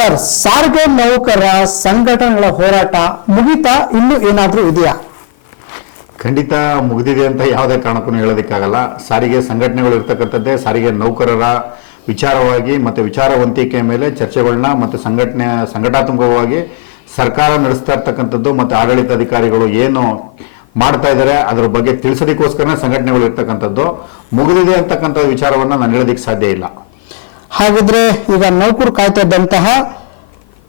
Sir, ಸಾರಿಗೆ ನೌಕರರ ಸಂಘಟನೆಗಳ ಹೋರಾಟ ಮುಗಿತಾ ಇನ್ನೂ ಏನಾದರೂ ಇದೆಯಾ? ಖಂಡಿತ ಮುಗಿದಿದೆ ಅಂತ ಯಾವುದೇ ಕಾರಣಕ್ಕೂ ಹೇಳೋದಕ್ಕಾಗಲ್ಲ. ಸಾರಿಗೆ ಸಂಘಟನೆಗಳು ಇರ್ತಕ್ಕಂಥದ್ದೇ ಸಾರಿಗೆ ನೌಕರರ ವಿಚಾರವಾಗಿ ಮತ್ತು ವಿಚಾರವಂತಿಕೆ ಮೇಲೆ ಚರ್ಚೆಗಳನ್ನ ಮತ್ತು ಸಂಘಟನಾತ್ಮಕವಾಗಿ ಸರ್ಕಾರ ನಡೆಸ್ತಾ ಇರ್ತಕ್ಕಂಥದ್ದು ಮತ್ತು ಆಡಳಿತಾಧಿಕಾರಿಗಳು ಏನು ಮಾಡ್ತಾ ಇದ್ದಾರೆ ಅದರ ಬಗ್ಗೆ ತಿಳಿಸೋದಕ್ಕೋಸ್ಕರ ಸಂಘಟನೆಗಳು ಇರ್ತಕ್ಕಂಥದ್ದು. ಮುಗಿದಿದೆ ಅಂತಕ್ಕಂಥ ವಿಚಾರವನ್ನು ನಾನು ಹೇಳೋದಕ್ಕೆ ಸಾಧ್ಯ ಇಲ್ಲ. ಹಾಗಿದ್ರೆ ಈಗ ನೌಕರು ಕಾಯ್ತಾ ಇದ್ದಂತಹ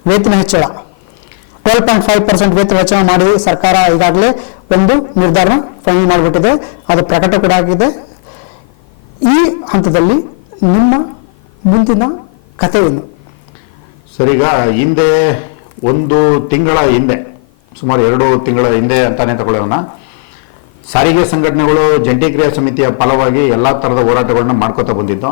ವೇತನ ಹೆಚ್ಚಳ 12.5% ವೇತನ ಹೆಚ್ಚಳ ಮಾಡಿ ಸರ್ಕಾರ ಈಗಾಗಲೇ ಒಂದು ನಿರ್ಧಾರ ಫೈನಲ್ ಮಾಡಿಬಿಟ್ಟಿದೆ. ಅದು ಪ್ರಕಟ ಕೂಡ ಆಗಿದೆ. ಈ ಹಂತದಲ್ಲಿ ನಿಮ್ಮ ಮುಂದಿನ ಕಥೆ ಏನು? ಸರ್, ಈಗ ಹಿಂದೆ ಒಂದು ತಿಂಗಳ ಹಿಂದೆ, ಸುಮಾರು 2 ತಿಂಗಳ ಹಿಂದೆ ಅಂತಾನೆ ತಗೊಳ್ಳೋಣ, ಸಾರಿಗೆ ಸಂಘಟನೆಗಳು ಜಂಟಿ ಕ್ರಿಯಾ ಸಮಿತಿಯ ಫಲವಾಗಿ ಎಲ್ಲ ಥರದ ಹೋರಾಟಗಳನ್ನ ಮಾಡ್ಕೋತಾ ಬಂದಿದ್ದು.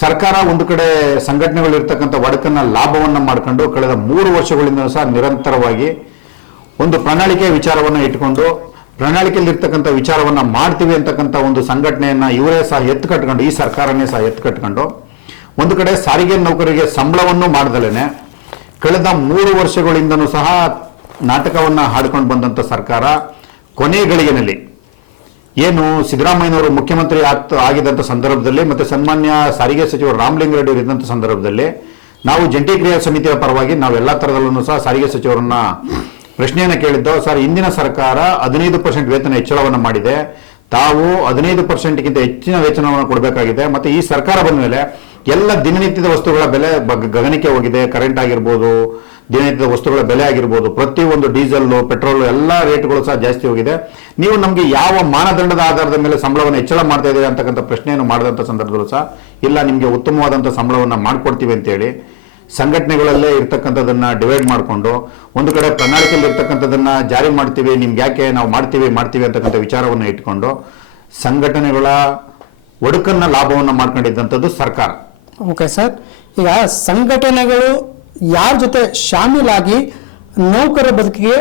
ಸರ್ಕಾರ ಒಂದು ಕಡೆ ಸಂಘಟನೆಗಳು ಇರ್ತಕ್ಕಂಥ ಒಡಕನ್ನ ಲಾಭವನ್ನು ಮಾಡ್ಕೊಂಡು ಕಳೆದ 3 ವರ್ಷಗಳಿಂದ ಸಹ ನಿರಂತರವಾಗಿ ಒಂದು ಪ್ರಣಾಳಿಕೆ ವಿಚಾರವನ್ನು ಇಟ್ಕೊಂಡು ಪ್ರಣಾಳಿಕೆಯಲ್ಲಿ ಇರ್ತಕ್ಕಂಥ ವಿಚಾರವನ್ನ ಮಾಡ್ತೀವಿ ಅಂತಕ್ಕಂಥ ಒಂದು ಸಂಘಟನೆಯನ್ನ ಇವರೇ ಸಹ ಎತ್ತುಕಟ್ಕೊಂಡು, ಈ ಸರ್ಕಾರನೇ ಸಹ ಎತ್ತುಕಟ್ಕೊಂಡು ಒಂದು ಕಡೆ ಸಾರಿಗೆ ನೌಕರರಿಗೆ ಸಂಬಳವನ್ನು ಮಾಡ್ದಲೇನೆ ಕಳೆದ 3 ವರ್ಷಗಳಿಂದನೂ ಸಹ ನಾಟಕವನ್ನ ಹಾಡ್ಕೊಂಡು ಬಂದಂತ ಸರ್ಕಾರ ಕೊನೆ ಗಳಿಗೆನಲ್ಲಿ ಏನು ಸಿದ್ದರಾಮಯ್ಯನವರು ಮುಖ್ಯಮಂತ್ರಿ ಆಗಿದ್ದಂಥ ಸಂದರ್ಭದಲ್ಲಿ ಮತ್ತೆ ಸನ್ಮಾನ್ಯ ಸಾರಿಗೆ ಸಚಿವರು ರಾಮಲಿಂಗಾರೆಡ್ಡಿ ಅವರು ಇದ್ದಂಥ ಸಂದರ್ಭದಲ್ಲಿ ನಾವು ಜಂಟಿ ಕ್ರಿಯಾ ಸಮಿತಿಯ ಪರವಾಗಿ ನಾವೆಲ್ಲ ಥರದಲ್ಲೂ ಸಹ ಸಾರಿಗೆ ಸಚಿವರನ್ನ ಪ್ರಶ್ನೆಯನ್ನು ಕೇಳಿದ್ದೋ, ಸರ್, ಇಂದಿನ ಸರ್ಕಾರ 15% ವೇತನ ಹೆಚ್ಚಳವನ್ನು ಮಾಡಿದೆ, ತಾವು 15%ಗಿಂತ ಹೆಚ್ಚಿನ ವೇತನವನ್ನು ಕೊಡಬೇಕಾಗಿದೆ. ಮತ್ತೆ ಈ ಸರ್ಕಾರ ಬಂದ ಮೇಲೆ ಎಲ್ಲ ದಿನನಿತ್ಯದ ವಸ್ತುಗಳ ಬೆಲೆ ಗಗನಕ್ಕೆ ಹೋಗಿದೆ. ಕರೆಂಟ್ ಆಗಿರ್ಬೋದು, ದಿನನಿತ್ಯದ ವಸ್ತುಗಳ ಬೆಲೆ ಆಗಿರ್ಬೋದು, ಪ್ರತಿಯೊಂದು ಡೀಸೆಲ್, ಪೆಟ್ರೋಲ್ ಎಲ್ಲ ರೇಟ್ಗಳು ಸಹ ಜಾಸ್ತಿ ಹೋಗಿದೆ. ನೀವು ನಮಗೆ ಯಾವ ಮಾನದಂಡದ ಆಧಾರದ ಮೇಲೆ ಸಂಬಳವನ್ನು ಹೆಚ್ಚಳ ಮಾಡ್ತಾ ಇದ್ದೀವಿ ಅಂತಕ್ಕಂಥ ಪ್ರಶ್ನೆಯನ್ನು ಮಾಡಿದಂಥ ಸಂದರ್ಭದಲ್ಲೂ ಸಹ ಇಲ್ಲ, ನಿಮಗೆ ಉತ್ತಮವಾದಂಥ ಸಂಬಳವನ್ನು ಮಾಡಿಕೊಡ್ತೀವಿ ಅಂತೇಳಿ ಸಂಘಟನೆಗಳಲ್ಲೇ ಇರ್ತಕ್ಕಂಥದನ್ನ ಡಿವೈಡ್ ಮಾಡಿಕೊಂಡು ಒಂದು ಕಡೆ ಪ್ರಣಾಳಿಕೆಯಲ್ಲಿ ಇರ್ತಕ್ಕಂಥದನ್ನ ಜಾರಿ ಮಾಡ್ತೀವಿ, ನಿಮ್ಗೆ ಯಾಕೆ ನಾವು ಮಾಡ್ತೀವಿ ಅಂತಕ್ಕಂಥ ವಿಚಾರವನ್ನು ಇಟ್ಕೊಂಡು ಸಂಘಟನೆಗಳ ಒಡುಕನ್ನ ಲಾಭವನ್ನು ಮಾಡ್ಕೊಂಡಿದ್ದಂಥದ್ದು ಸರ್ಕಾರ. ಓಕೆ ಸರ್, ಈಗ ಸಂಘಟನೆಗಳು ಯಾರ ಜೊತೆ ಶಾಮೀಲಾಗಿ ನೌಕರರ ಬದುಕಿಗೆ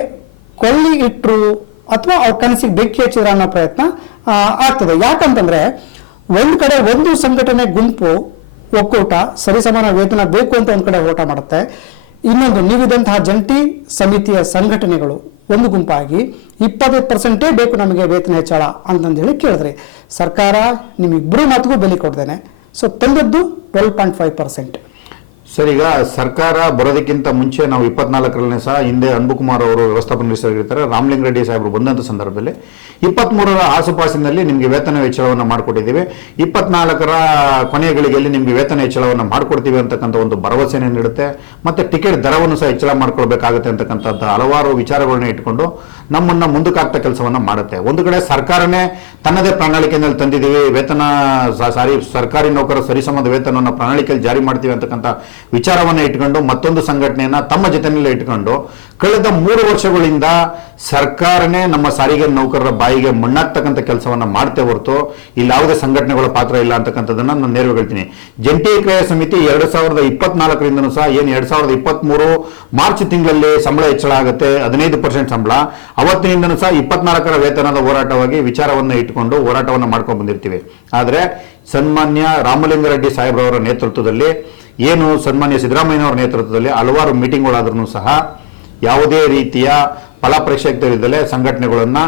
ಕೊಳ್ಳಿ ಇಟ್ಟರು ಅಥವಾ ಅವ್ರ ಕನಸಿಗೆ ಬೆಂಕಿ ಹಚ್ಚಿದ್ರು ಅನ್ನೋ ಪ್ರಯತ್ನ ಆಗ್ತದೆ. ಯಾಕಂತಂದ್ರೆ ಒಂದು ಕಡೆ ಒಂದು ಸಂಘಟನೆ ಗುಂಪು ಒಕ್ಕೂಟ ಸರಿಸಮಾನ ವೇತನ ಬೇಕು ಅಂತ ಒಂದು ಕಡೆ ಹೋರಾಟ ಮಾಡುತ್ತೆ, ಇನ್ನೊಂದು ನೀವಿದಂತಹ ಜಂಟಿ ಸಮಿತಿಯ ಸಂಘಟನೆಗಳು ಒಂದು ಗುಂಪಾಗಿ 25% ಬೇಕು ನಮಗೆ ವೇತನ ಹೆಚ್ಚಳ ಅಂತಂದು ಹೇಳಿ ಕೇಳಿದ್ರಿ. ಸರ್ಕಾರ ನಿಮ್ಮಿಬ್ಬರು ಮಾತಿಗೂ ಬೆಲೆ ಕೊಡ್ದೇನೆ, ಸೊ ತಂದದ್ದು 12.5%. ಸರ್, ಈಗ ಸರ್ಕಾರ ಬರೋದಕ್ಕಿಂತ ಮುಂಚೆ ನಾವು 24ರಲ್ಲೇ ಸಹ ಹಿಂದೆ ಅನ್ಬುಕುಮಾರ್ ಅವರು ವ್ಯವಸ್ಥಾಪನಾ ನಿರ್ದೇಶಕರಿರ್ತಾರೆ, ರಾಮಲಿಂಗಾರೆಡ್ಡಿ ಸಾಹೇಬರು ಬಂದಂಥ ಸಂದರ್ಭದಲ್ಲಿ 23ರ ಆಸುಪಾಸಿನಲ್ಲಿ ನಿಮಗೆ ವೇತನ ಹೆಚ್ಚಳವನ್ನು ಮಾಡಿಕೊಟ್ಟಿದ್ದೀವಿ, 24ರ ಕೊನೆಯ ಗಳಿಗೆಯಲ್ಲಿ ನಿಮಗೆ ವೇತನ ಹೆಚ್ಚಳವನ್ನು ಮಾಡಿಕೊಡ್ತೀವಿ ಅಂತಕ್ಕಂಥ ಒಂದು ಭರವಸೆಯನ್ನು ನೀಡುತ್ತೆ. ಮತ್ತೆ ಟಿಕೆಟ್ ದರವನ್ನು ಸಹ ಹೆಚ್ಚಳ ಮಾಡ್ಕೊಳ್ಬೇಕಾಗುತ್ತೆ ಅಂತಕ್ಕಂಥದ್ದು ಹಲವಾರು ವಿಚಾರಗಳನ್ನ ಇಟ್ಕೊಂಡು ನಮ್ಮನ್ನ ಮುಂದಕ್ಕೆ ಹಾಕ್ತಾ ಕೆಲಸವನ್ನ ಮಾಡುತ್ತೆ. ಒಂದು ಕಡೆ ಸರ್ಕಾರನೇ ತನ್ನದೇ ಪ್ರಣಾಳಿಕೆಯಲ್ಲಿ ತಂದಿದ್ದೀವಿ, ವೇತನ ಸರ್ಕಾರಿ ನೌಕರರ ಸರಿಸಮದ ವೇತನವನ್ನು ಪ್ರಣಾಳಿಕೆಯಲ್ಲಿ ಜಾರಿ ಮಾಡ್ತೀವಿ ಅಂತಕ್ಕಂಥ ವಿಚಾರವನ್ನ ಇಟ್ಕೊಂಡು ಮತ್ತೊಂದು ಸಂಘಟನೆಯನ್ನ ತಮ್ಮ ಜೊತೆಯಲ್ಲೇ ಇಟ್ಕೊಂಡು ಕಳೆದ 3 ವರ್ಷಗಳಿಂದ ಸರ್ಕಾರನೇ ನಮ್ಮ ಸಾರಿಗೆ ನೌಕರರ ಬಾಯಿಗೆ ಮಣ್ಣಾಗ್ತಕ್ಕಂಥ ಕೆಲಸವನ್ನ ಮಾಡ್ತೇ ಹೊರತು ಇಲ್ಲಿ ಯಾವುದೇ ಸಂಘಟನೆಗಳ ಪಾತ್ರ ಇಲ್ಲ ಅಂತಕ್ಕಂಥದ್ದನ್ನ ನಾನು ನೇರವಾಗಿ ಹೇಳ್ತೀನಿ. ಜಂಟಿ ಕ್ರಿಯಾ ಸಮಿತಿ 2024ರಿಂದನೂ ಸಹ ಏನು 2023 ಮಾರ್ಚ್ ತಿಂಗಳಲ್ಲಿ ಸಂಬಳ ಹೆಚ್ಚಳ ಆಗುತ್ತೆ 15% ಸಂಬಳ, ಅವತ್ತಿನಿಂದನೂ ಸಹ 24ರ ವೇತನದ ಹೋರಾಟವಾಗಿ ವಿಚಾರವನ್ನ ಇಟ್ಟುಕೊಂಡು ಹೋರಾಟವನ್ನು ಮಾಡ್ಕೊಂಡು ಬಂದಿರ್ತೀವಿ. ಆದರೆ ಸನ್ಮಾನ್ಯ ರಾಮಲಿಂಗಾರೆಡ್ಡಿ ಸಾಹೇಬ್ರವರ ನೇತೃತ್ವದಲ್ಲಿ ಏನು ಸನ್ಮಾನ್ಯ ಸಿದ್ದರಾಮಯ್ಯನವರ ನೇತೃತ್ವದಲ್ಲಿ ಹಲವಾರು ಮೀಟಿಂಗ್ಗಳಾದ್ರೂ ಸಹ ಯಾವುದೇ ರೀತಿಯ ಫಲಪ್ರೇಕ್ಷಕರಿದ್ದಲೇ ಸಂಘಟನೆಗಳನ್ನ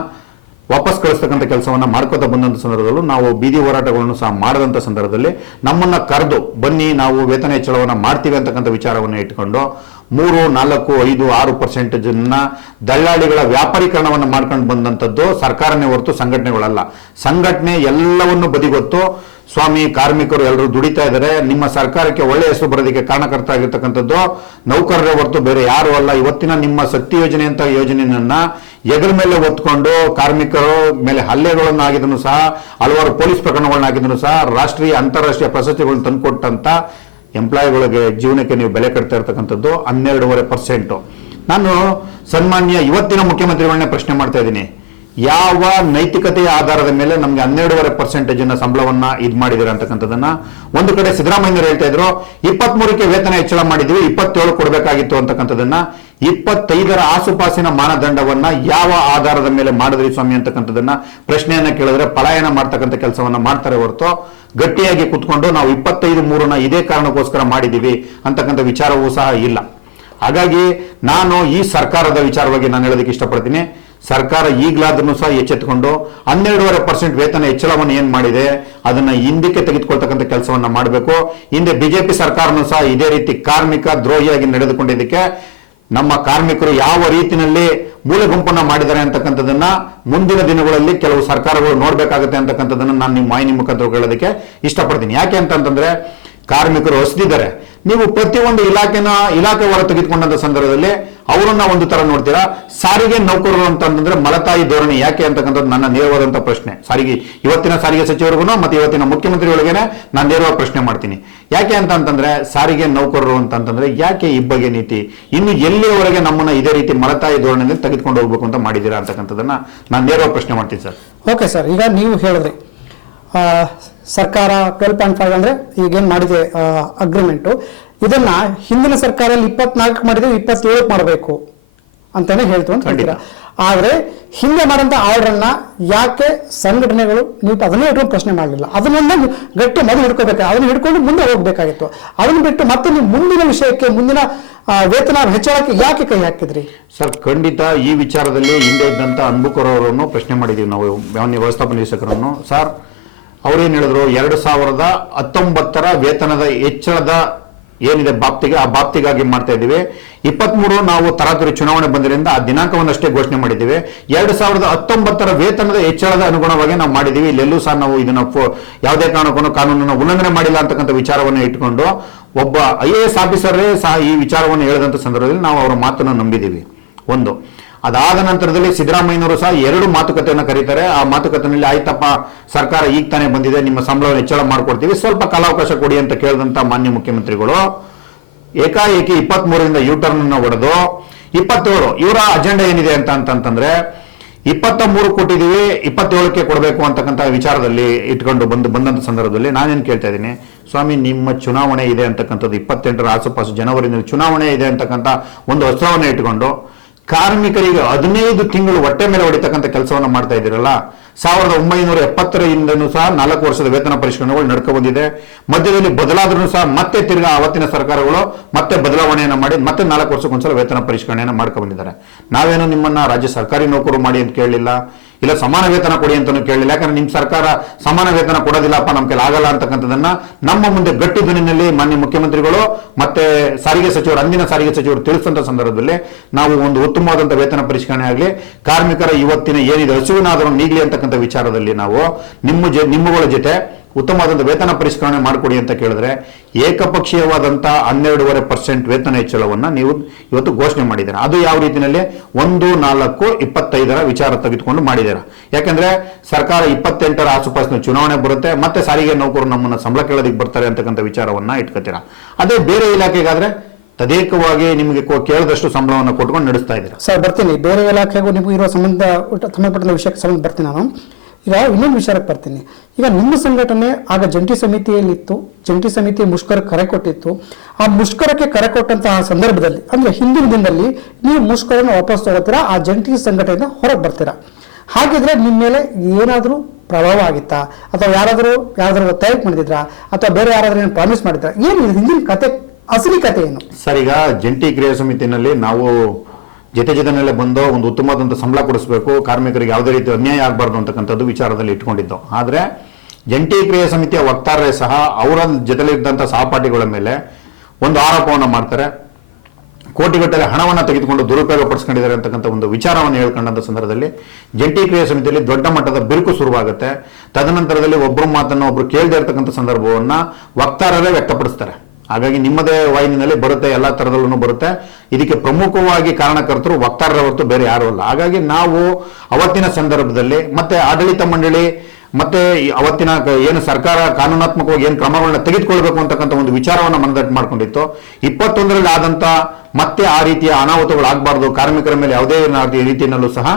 ವಾಪಸ್ ಕಳಿಸ್ತಕ್ಕಂಥ ಕೆಲಸವನ್ನ ಮಾಡ್ಕೋತಾ ಬಂದಂಥ ಸಂದರ್ಭದಲ್ಲೂ ನಾವು ಬೀದಿ ಹೋರಾಟಗಳನ್ನು ಸಹ ಮಾಡದಂಥ ಸಂದರ್ಭದಲ್ಲಿ ನಮ್ಮನ್ನ ಕರೆದು ಬನ್ನಿ ನಾವು ವೇತನ ಹೆಚ್ಚಳವನ್ನ ಮಾಡ್ತೀವಿ ಅಂತಕ್ಕಂಥ ವಿಚಾರವನ್ನು ಇಟ್ಕೊಂಡು 3, 4, 5, 6% ಜನ ದಳ್ಳಾಳಿಗಳ ವ್ಯಾಪಾರೀಕರಣವನ್ನು ಮಾಡ್ಕೊಂಡು ಬಂದಂಥದ್ದು ಸರ್ಕಾರನೇ ಹೊರತು ಸಂಘಟನೆಗಳಲ್ಲ. ಸಂಘಟನೆ ಎಲ್ಲವನ್ನು ಬದಿಗೊತ್ತು ಸ್ವಾಮಿ ಕಾರ್ಮಿಕರು ಎಲ್ಲರೂ ದುಡಿತಾ ಇದ್ದಾರೆ, ನಿಮ್ಮ ಸರ್ಕಾರಕ್ಕೆ ಒಳ್ಳೆ ಹೆಸರು ಬರೋದಕ್ಕೆ ಕಾರಣಕರ್ತ ಆಗಿರ್ತಕ್ಕಂಥದ್ದು ನೌಕರರೇ ಹೊರತು ಬೇರೆ ಯಾರು ಅಲ್ಲ. ಇವತ್ತಿನ ನಿಮ್ಮ ಶಕ್ತಿ ಯೋಜನೆ ಅಂತ ಯೋಜನೆಯನ್ನ ಎಗರ ಮೇಲೆ ಒತ್ಕೊಂಡು ಕಾರ್ಮಿಕರು ಮೇಲೆ ಹಲ್ಲೆಗಳನ್ನು ಆಗಿದ್ರು ಸಹ ಹಲವಾರು ಪೊಲೀಸ್ ಪ್ರಕರಣಗಳನ್ನ ಆಗಿದ್ರು ಸಹ ರಾಷ್ಟ್ರೀಯ ಅಂತಾರಾಷ್ಟ್ರೀಯ ಪ್ರಶಸ್ತಿಗಳನ್ನು ತಂದುಕೊಟ್ಟಂತ ಎಂಪ್ಲಾಯಿಗಳಿಗೆ ಜೀವನಕ್ಕೆ ನೀವು ಬೆಲೆ ಕಟ್ತಾ ಇರ್ತಕ್ಕಂಥದ್ದು 12.5%. ನಾನು ಸನ್ಮಾನ್ಯ ಇವತ್ತಿನ ಮುಖ್ಯಮಂತ್ರಿಗಳನ್ನೇ ಪ್ರಶ್ನೆ ಮಾಡ್ತಾ ಇದ್ದೀನಿ, ಯಾವ ನೈತಿಕತೆಯ ಆಧಾರದ ಮೇಲೆ ನಮ್ಗೆ 12.5% ಸಂಬಳವನ್ನ ಇದು ಮಾಡಿದಿರ ಅಂತಕ್ಕಂಥದ್ದನ್ನ ಒಂದು ಕಡೆ ಸಿದ್ದರಾಮಯ್ಯರು ಹೇಳ್ತಾ ಇದ್ರು 23ಕ್ಕೆ ವೇತನ ಹೆಚ್ಚಳ ಮಾಡಿದ್ವಿ 27 ಕೊಡಬೇಕಾಗಿತ್ತು ಅಂತಕ್ಕಂಥದ್ದನ್ನ 25ರ ಆಸುಪಾಸಿನ ಮಾನದಂಡವನ್ನ ಯಾವ ಆಧಾರದ ಮೇಲೆ ಮಾಡಿದ್ರಿ ಸ್ವಾಮಿ ಅಂತಕ್ಕಂಥದ್ದನ್ನ ಪ್ರಶ್ನೆಯನ್ನ ಕೇಳಿದ್ರೆ ಪಲಾಯನ ಮಾಡ್ತಕ್ಕಂಥ ಕೆಲಸವನ್ನ ಮಾಡ್ತಾರೆ ಹೊರತು ಗಟ್ಟಿಯಾಗಿ ಕುತ್ಕೊಂಡು ನಾವು 25/3ನ ಇದೇ ಕಾರಣಕ್ಕೋಸ್ಕರ ಮಾಡಿದೀವಿ ಅಂತಕ್ಕಂಥ ವಿಚಾರವೂ ಸಹ ಇಲ್ಲ. ಹಾಗಾಗಿ ನಾನು ಈ ಸರ್ಕಾರದ ವಿಚಾರವಾಗಿ ನಾನು ಹೇಳೋದಕ್ಕೆ ಇಷ್ಟಪಡ್ತೀನಿ. ಸರ್ಕಾರ ಈಗಲಾದ್ರೂ ಸಹ ಎಚ್ಚೆತ್ತುಕೊಂಡು 12.5% ವೇತನ ಹೆಚ್ಚಳವನ್ನು ಏನ್ ಮಾಡಿದೆ ಅದನ್ನ ಹಿಂದಕ್ಕೆ ತೆಗೆದುಕೊಳ್ತಕ್ಕಂಥ ಕೆಲಸವನ್ನ ಮಾಡಬೇಕು. ಹಿಂದೆ ಬಿಜೆಪಿ ಸರ್ಕಾರನೂ ಸಹ ಇದೇ ರೀತಿ ಕಾರ್ಮಿಕ ದ್ರೋಹಿಯಾಗಿ ನಡೆದುಕೊಂಡಿದ್ದಕ್ಕೆ ನಮ್ಮ ಕಾರ್ಮಿಕರು ಯಾವ ರೀತಿಯಲ್ಲಿ ಮೂಲೆ ಗುಂಪನ್ನ ಮಾಡಿದ್ದಾರೆ ಅಂತಕ್ಕಂಥದ್ದನ್ನ ಮುಂದಿನ ದಿನಗಳಲ್ಲಿ ಕೆಲವು ಸರ್ಕಾರಗಳು ನೋಡ್ಬೇಕಾಗುತ್ತೆ ಅಂತಕ್ಕಂಥದ್ದನ್ನ ನಾನು ನಿಮ್ಮ ವಾಹಿನಿ ಮುಖಾಂತರ ಹೇಳೋದಕ್ಕೆ ಇಷ್ಟಪಡ್ತೀನಿ. ಯಾಕೆ ಅಂತಂತಂದ್ರೆ ಕಾರ್ಮಿಕರು ಹೊಸದಿದ್ದಾರೆ. ನೀವು ಪ್ರತಿಯೊಂದು ಇಲಾಖೆ ಹೊರ ತೆಗೆದುಕೊಂಡಂತ ಸಂದರ್ಭದಲ್ಲಿ ಅವರನ್ನ ಒಂದು ತರ ನೋಡ್ತೀರಾ. ಸಾರಿಗೆ ನೌಕರರು ಅಂತಂದ್ರೆ ಮಲತಾಯಿ ಧೋರಣೆ ಯಾಕೆ ಅಂತಕ್ಕಂಥದ್ದು ನನ್ನ ನೇರವಾದಂತ ಪ್ರಶ್ನೆ. ಇವತ್ತಿನ ಸಾರಿಗೆ ಸಚಿವರಿಗೂ ಮತ್ತೆ ಇವತ್ತಿನ ಮುಖ್ಯಮಂತ್ರಿಗಳಿಗೇನೆ ನಾನು ನೇರವಾಗಿ ಪ್ರಶ್ನೆ ಮಾಡ್ತೀನಿ. ಯಾಕೆ ಅಂತಂದ್ರೆ ಸಾರಿಗೆ ನೌಕರರು ಅಂತಂದ್ರೆ ಯಾಕೆ ಇಬ್ಬಗೆ ನೀತಿ ಇನ್ನು ಎಲ್ಲಿಯವರೆಗೆ ನಮ್ಮನ್ನ ಇದೇ ರೀತಿ ಮಲತಾಯಿ ಧೋರಣೆಯಲ್ಲಿ ತೆಗೆದುಕೊಂಡು ಹೋಗ್ಬೇಕು ಅಂತ ಮಾಡಿದ್ದೀರಾ ಅಂತಕ್ಕಂಥದ್ದನ್ನ ನಾನು ನೇರವಾಗಿ ಪ್ರಶ್ನೆ ಮಾಡ್ತೀನಿ ಸರ್. ಓಕೆ ಸರ್, ಈಗ ನೀವು ಹೇಳಿದ್ರಿ ಸರ್ಕಾರ 12.5 ಅಂದ್ರೆ ಈಗೇನು ಮಾಡಿದೆ ಅಗ್ರಿಮೆಂಟು, ಇದನ್ನ ಹಿಂದಿನ ಸರ್ಕಾರದಲ್ಲಿ 24 ಮಾಡಿದ್ರೆ 27 ಮಾಡಬೇಕು ಅಂತಾನೆ ಹೇಳ್ತು ಅಂತ ಹೇಳ್ತೀರಾ. ಆದ್ರೆ ಹಿಂದೆ ಮಾಡಂತ ಆರ್ಡರ್ನ ಯಾಕೆ ಸಂಘಟನೆಗಳು ನೀವು ಅದನ್ನೇ ಇಟ್ಕೊಂಡು ಪ್ರಶ್ನೆ ಮಾಡಲಿಲ್ಲ? ಅದನ್ನ ಗಟ್ಟಿ ಮೊದಲು ಹಿಡ್ಕೋಬೇಕು, ಅದನ್ನ ಹಿಡ್ಕೊಂಡು ಮುಂದೆ ಹೋಗ್ಬೇಕಾಗಿತ್ತು. ಅದನ್ನ ಬಿಟ್ಟು ಮತ್ತೆ ನೀವು ಮುಂದಿನ ವಿಷಯಕ್ಕೆ ಮುಂದಿನ ವೇತನ ಹೆಚ್ಚಳಕ್ಕೆ ಯಾಕೆ ಕೈ ಹಾಕಿದ್ರಿ? ಸರ್ ಖಂಡಿತ ಈ ವಿಚಾರದಲ್ಲಿ ಹಿಂದೆ ಇದ್ದಂತ ಅನ್ಬುಕರವರನ್ನು ಪ್ರಶ್ನೆ ಮಾಡಿದೀವಿ ನಾವು ವ್ಯವಸ್ಥಾಪನಾ ನಿರ್ದೇಶಕರನ್ನು. ಸರ್ ಅವ್ರೇನ್ ಹೇಳಿದ್ರು 2019ರ ವೇತನದ ಹೆಚ್ಚಳದ ಏನಿದೆ ಬಾಪ್ತಿಗೆ ಆ ಬಾಪ್ತಿಗಾಗಿ ಮಾಡ್ತಾ ಇದ್ದೀವಿ. 23 ನಾವು ತರಾತುರಿ ಚುನಾವಣೆ ಬಂದಿರಿಂದ ಆ ದಿನಾಂಕವನ್ನಷ್ಟೇ ಘೋಷಣೆ ಮಾಡಿದ್ದೀವಿ. 2019ರ ವೇತನದ ಹೆಚ್ಚಳದ ಅನುಗುಣವಾಗಿ ನಾವು ಮಾಡಿದ್ದೀವಿ. ಇಲ್ಲೆಲ್ಲೂ ಸಹ ನಾವು ಇದನ್ನ ಯಾವುದೇ ಕಾರಣಕ್ಕೂ ಕಾನೂನನ್ನು ಉಲ್ಲಂಘನೆ ಮಾಡಿಲ್ಲ ಅಂತಕ್ಕಂಥ ವಿಚಾರವನ್ನು ಇಟ್ಕೊಂಡು ಒಬ್ಬ IAS ಆಫೀಸರೇ ಸಹ ಈ ವಿಚಾರವನ್ನು ಹೇಳಿದಂತ ಸಂದರ್ಭದಲ್ಲಿ ನಾವು ಅವರ ಮಾತನ್ನು ನಂಬಿದ್ದೀವಿ. ಒಂದು ಅದಾದ ನಂತರದಲ್ಲಿ ಸಿದ್ದರಾಮಯ್ಯನವರು ಸಹ 2 ಮಾತುಕತೆಯನ್ನು ಕರೀತಾರೆ. ಆ ಮಾತುಕತೆಯಲ್ಲಿ ಆಯ್ತಪ್ಪ ಸರ್ಕಾರ ಈಗ ತಾನೇ ಬಂದಿದೆ, ನಿಮ್ಮ ಸಂಬಳವನ್ನು ಹೆಚ್ಚಳ ಮಾಡ್ಕೊಡ್ತೀವಿ, ಸ್ವಲ್ಪ ಕಾಲಾವಕಾಶ ಕೊಡಿ ಅಂತ ಕೇಳಿದಂತ ಮಾನ್ಯ ಮುಖ್ಯಮಂತ್ರಿಗಳು ಏಕಾಏಕಿ 23ರಿಂದ ಯೂಟರ್ನ್ ಅನ್ನು ಹೊಡೆದು 27 ಇವರ ಅಜೆಂಡಾ ಏನಿದೆ ಅಂತಂದ್ರೆ 23 ಕೊಟ್ಟಿದ್ದೀವಿ 27ಕ್ಕೆ ಕೊಡಬೇಕು ಅಂತಕ್ಕಂಥ ವಿಚಾರದಲ್ಲಿ ಇಟ್ಕೊಂಡು ಬಂದಂತ ಸಂದರ್ಭದಲ್ಲಿ ನಾನೇನು ಕೇಳ್ತಾ ಇದ್ದೀನಿ, ಸ್ವಾಮಿ ನಿಮ್ಮ ಚುನಾವಣೆ ಇದೆ ಅಂತಕ್ಕಂಥದ್ದು 28ರ ಆಸುಪಾಸು ಜನವರಿನಲ್ಲಿ ಚುನಾವಣೆ ಇದೆ ಅಂತಕ್ಕಂಥ ಒಂದು ಅಸ್ತ್ರವನ್ನು ಇಟ್ಕೊಂಡು ಕಾರ್ಮಿಕರಿಗೆ 15 ತಿಂಗಳು ಹೊಟ್ಟೆ ಮೇಲೆ ಹೊಡಿತಕ್ಕಂಥ ಕೆಲಸವನ್ನು ಮಾಡ್ತಾ ಇದ್ದೀರಲ್ಲ. 1970ರಿಂದನೂ ಸಹ 4 ವರ್ಷದ ವೇತನ ಪರಿಷ್ಕರಣೆಗಳು ನಡ್ಕೊ ಬಂದಿದೆ. ಮಧ್ಯದಲ್ಲಿ ಬದಲಾದ್ರೂ ಸಹ ಮತ್ತೆ ತಿರ್ಗಾ ಅವತ್ತಿನ ಸರ್ಕಾರಗಳು ಮತ್ತೆ ಬದಲಾವಣೆಯನ್ನು ಮಾಡಿ ಮತ್ತೆ 4 ವರ್ಷಕ್ಕೊಂದ್ಸಲ ವೇತನ ಪರಿಷ್ಕರಣೆಯನ್ನು ಮಾಡ್ಕೊ ಬಂದಿದ್ದಾರೆ. ನಾವೇನು ನಿಮ್ಮನ್ನ ರಾಜ್ಯ ಸರ್ಕಾರಿ ನೌಕರು ಮಾಡಿ ಅಂತ ಕೇಳಲಿಲ್ಲ, ಇಲ್ಲ ಸಮಾನ ವೇತನ ಕೊಡಿ ಅಂತಾನು ಕೇಳಲಿಲ್ಲ. ಯಾಕಂದ್ರೆ ನಿಮ್ ಸರ್ಕಾರ ಸಮಾನ ವೇತನ ಕೊಡೋದಿಲ್ಲಪ್ಪ, ನಮ್ ಕೈಲಿ ಆಗಲ್ಲ ಅಂತಕ್ಕಂಥದ್ದನ್ನ ನಮ್ಮ ಮುಂದೆ ಗಟ್ಟಿ ಧ್ವನಿನಲ್ಲಿ ಮಾನ್ಯ ಮುಖ್ಯಮಂತ್ರಿಗಳು ಮತ್ತೆ ಸಾರಿಗೆ ಸಚಿವರು ಅಂದಿನ ಸಾರಿಗೆ ಸಚಿವರು ತಿಳಿಸಿದಂತ ಸಂದರ್ಭದಲ್ಲಿ ನಾವು ಒಂದು ಉತ್ತಮವಾದಂತಹ ವೇತನ ಪರಿಷ್ಕರಣೆ ಆಗಲಿ, ಕಾರ್ಮಿಕರ ಇವತ್ತಿನ ಏನಿದೆ ಹಸುವಿನಾದರೂ ನೀಗಲಿ ಅಂತಕ್ಕಂಥ ವಿಚಾರದಲ್ಲಿ ನಾವು ನಿಮ್ಮಗಳ ಜೊತೆ ಉತ್ತಮವಾದಂತಹ ವೇತನ ಪರಿಷ್ಕರಣೆ ಮಾಡಿಕೊಡಿ ಅಂತ ಕೇಳಿದ್ರೆ ಏಕಪಕ್ಷೀಯವಾದಂತ 12.5% ವೇತನ ಹೆಚ್ಚಳವನ್ನ ನೀವು ಇವತ್ತು ಘೋಷಣೆ ಮಾಡಿದ್ದೀರಾ. ಅದು ಯಾವ ರೀತಿಯಲ್ಲಿ 1/4/25ರ ವಿಚಾರ ತೆಗೆದುಕೊಂಡು ಮಾಡಿದ್ದೀರಾ. ಯಾಕಂದ್ರೆ ಸರ್ಕಾರ 28ರ ಆಸುಪಾಸಿನ ಚುನಾವಣೆ ಬರುತ್ತೆ, ಮತ್ತೆ ಸಾರಿಗೆ ನೌಕರು ನಮ್ಮನ್ನ ಸಂಬಳ ಕೇಳೋದಕ್ಕೆ ಬರ್ತಾರೆ ಅಂತಕ್ಕಂಥ ವಿಚಾರವನ್ನ ಇಟ್ಕೋತೀರಾ. ಅದೇ ಬೇರೆ ಇಲಾಖೆಗಾದ್ರೆ ತದೇಕವಾಗಿ ನಿಮಗೆ ಕೇಳಿದಷ್ಟು ಸಂಬಳವನ್ನು ಕೊಟ್ಕೊಂಡು ನಡೆಸ್ತಾ ಇದ್ದೀರಾ. ಸರ್ ಬರ್ತೀನಿ, ಬೇರೆ ಇಲಾಖೆಗೂ ನಿಮಗೂ ಇರೋ ಸಂಬಂಧಪಟ್ಟ ವಿಷಯಕ್ಕೆ ಸಂಬಂಧ ಬರ್ತೀನಿ ನಾನು. ಈಗ ಇನ್ನೊಂದು ವಿಚಾರಕ್ಕೆ ಬರ್ತೀನಿ. ಈಗ ನಿಮ್ಮ ಸಂಘಟನೆ ಆಗ ಜಂಟಿ ಸಮಿತಿಯಲ್ಲಿತ್ತು, ಜಂಟಿ ಸಮಿತಿ ಮುಷ್ಕರಕ್ಕೆ ಕರೆ ಕೊಟ್ಟಿತ್ತು. ಆ ಮುಷ್ಕರಕ್ಕೆ ಕರೆ ಕೊಟ್ಟಂತಹ ಸಂದರ್ಭದಲ್ಲಿ ಅಂದ್ರೆ ಹಿಂದಿನ ದಿನದಲ್ಲಿ ನೀವು ಮುಷ್ಕರನ ವಾಪಸ್ ತಗೋತೀರಾ, ಆ ಜಂಟಿ ಸಂಘಟನೆಯಿಂದ ಹೊರಗೆ ಬರ್ತೀರಾ. ಹಾಗಿದ್ರೆ ನಿಮ್ಮ ಮೇಲೆ ಏನಾದರೂ ಪ್ರಭಾವ ಆಗಿತ್ತಾ, ಅಥವಾ ಯಾರಾದರೂ ಒತ್ತಾಯ ಮಾಡಿದ್ರಾ, ಅಥವಾ ಬೇರೆ ಯಾರಾದ್ರೂ ಏನು ಪ್ರಾಮಿಸ್ ಮಾಡಿದ್ರಾ? ಏನು ಹಿಂದಿನ ಕತೆ, ಅಸಲಿ ಕತೆ ಏನು ಸರ್? ಈಗ ಜಂಟಿ ಕ್ರಿಯಾ ಸಮಿತಿನಲ್ಲಿ ನಾವು ಜೊತೆನಲ್ಲೇ ಬಂದು ಒಂದು ಉತ್ತಮವಾದಂಥ ಸಂಬಳ ಕೊಡಿಸಬೇಕು, ಕಾರ್ಮಿಕರಿಗೆ ಯಾವುದೇ ರೀತಿ ಅನ್ಯಾಯ ಆಗಬಾರ್ದು ಅಂತಕ್ಕಂಥದ್ದು ವಿಚಾರದಲ್ಲಿ ಇಟ್ಕೊಂಡಿದ್ದು. ಆದರೆ ಜಂಟಿ ಕ್ರಿಯಾ ಸಮಿತಿಯ ವಕ್ತಾರರೇ ಸಹ ಅವರ ಜೊತೆಲಿದ್ದಂಥ ಸಹಪಾಠಿಗಳ ಮೇಲೆ ಒಂದು ಆರೋಪವನ್ನು ಮಾಡ್ತಾರೆ, ಕೋಟಿಗಟ್ಟಲೆ ಹಣವನ್ನು ತೆಗೆದುಕೊಂಡು ದುರುಪಯೋಗ ಪಡಿಸ್ಕೊಂಡಿದ್ದಾರೆ ಅಂತಕ್ಕಂಥ ಒಂದು ವಿಚಾರವನ್ನು ಹೇಳ್ಕೊಂಡಂಥ ಸಂದರ್ಭದಲ್ಲಿ ಜಂಟಿ ಕ್ರಿಯಾ ಸಮಿತಿಯಲ್ಲಿ ದೊಡ್ಡ ಮಟ್ಟದ ಬಿರುಕು ಶುರುವಾಗುತ್ತೆ. ತದನಂತರದಲ್ಲಿ ಒಬ್ಬರು ಮಾತನ್ನು ಒಬ್ರು ಕೇಳದೇ ಇರತಕ್ಕಂಥ ಸಂದರ್ಭವನ್ನು ವಕ್ತಾರರೇ ವ್ಯಕ್ತಪಡಿಸ್ತಾರೆ. ಹಾಗಾಗಿ ನಿಮ್ಮದೇ ವಾಹಿನಿಯಲ್ಲಿ ಬರುತ್ತೆ, ಎಲ್ಲ ತರದಲ್ಲೂ ಬರುತ್ತೆ. ಇದಕ್ಕೆ ಪ್ರಮುಖವಾಗಿ ಕಾರಣಕರ್ತರು ವಕ್ತಾರರ ಹೊರತು ಬೇರೆ ಯಾರು ಅಲ್ಲ. ಹಾಗಾಗಿ ನಾವು ಅವತ್ತಿನ ಸಂದರ್ಭದಲ್ಲಿ ಮತ್ತೆ ಆಡಳಿತ ಮಂಡಳಿ ಮತ್ತೆ ಅವತ್ತಿನ ಏನು ಸರ್ಕಾರ ಕಾನೂನಾತ್ಮಕವಾಗಿ ಏನು ಕ್ರಮಗಳನ್ನ ತೆಗೆದುಕೊಳ್ಬೇಕು ಅಂತಕ್ಕಂಥ ಒಂದು ವಿಚಾರವನ್ನು ಮನದಟ್ಟು ಮಾಡ್ಕೊಂಡಿತ್ತು. 21ರಲ್ಲಿ ಆದಂತ ಮತ್ತೆ ಆ ರೀತಿಯ ಅನಾಹುತಗಳು ಆಗಬಾರ್ದು, ಕಾರ್ಮಿಕರ ಮೇಲೆ ಯಾವುದೇ ರೀತಿಯಲ್ಲೂ ಸಹ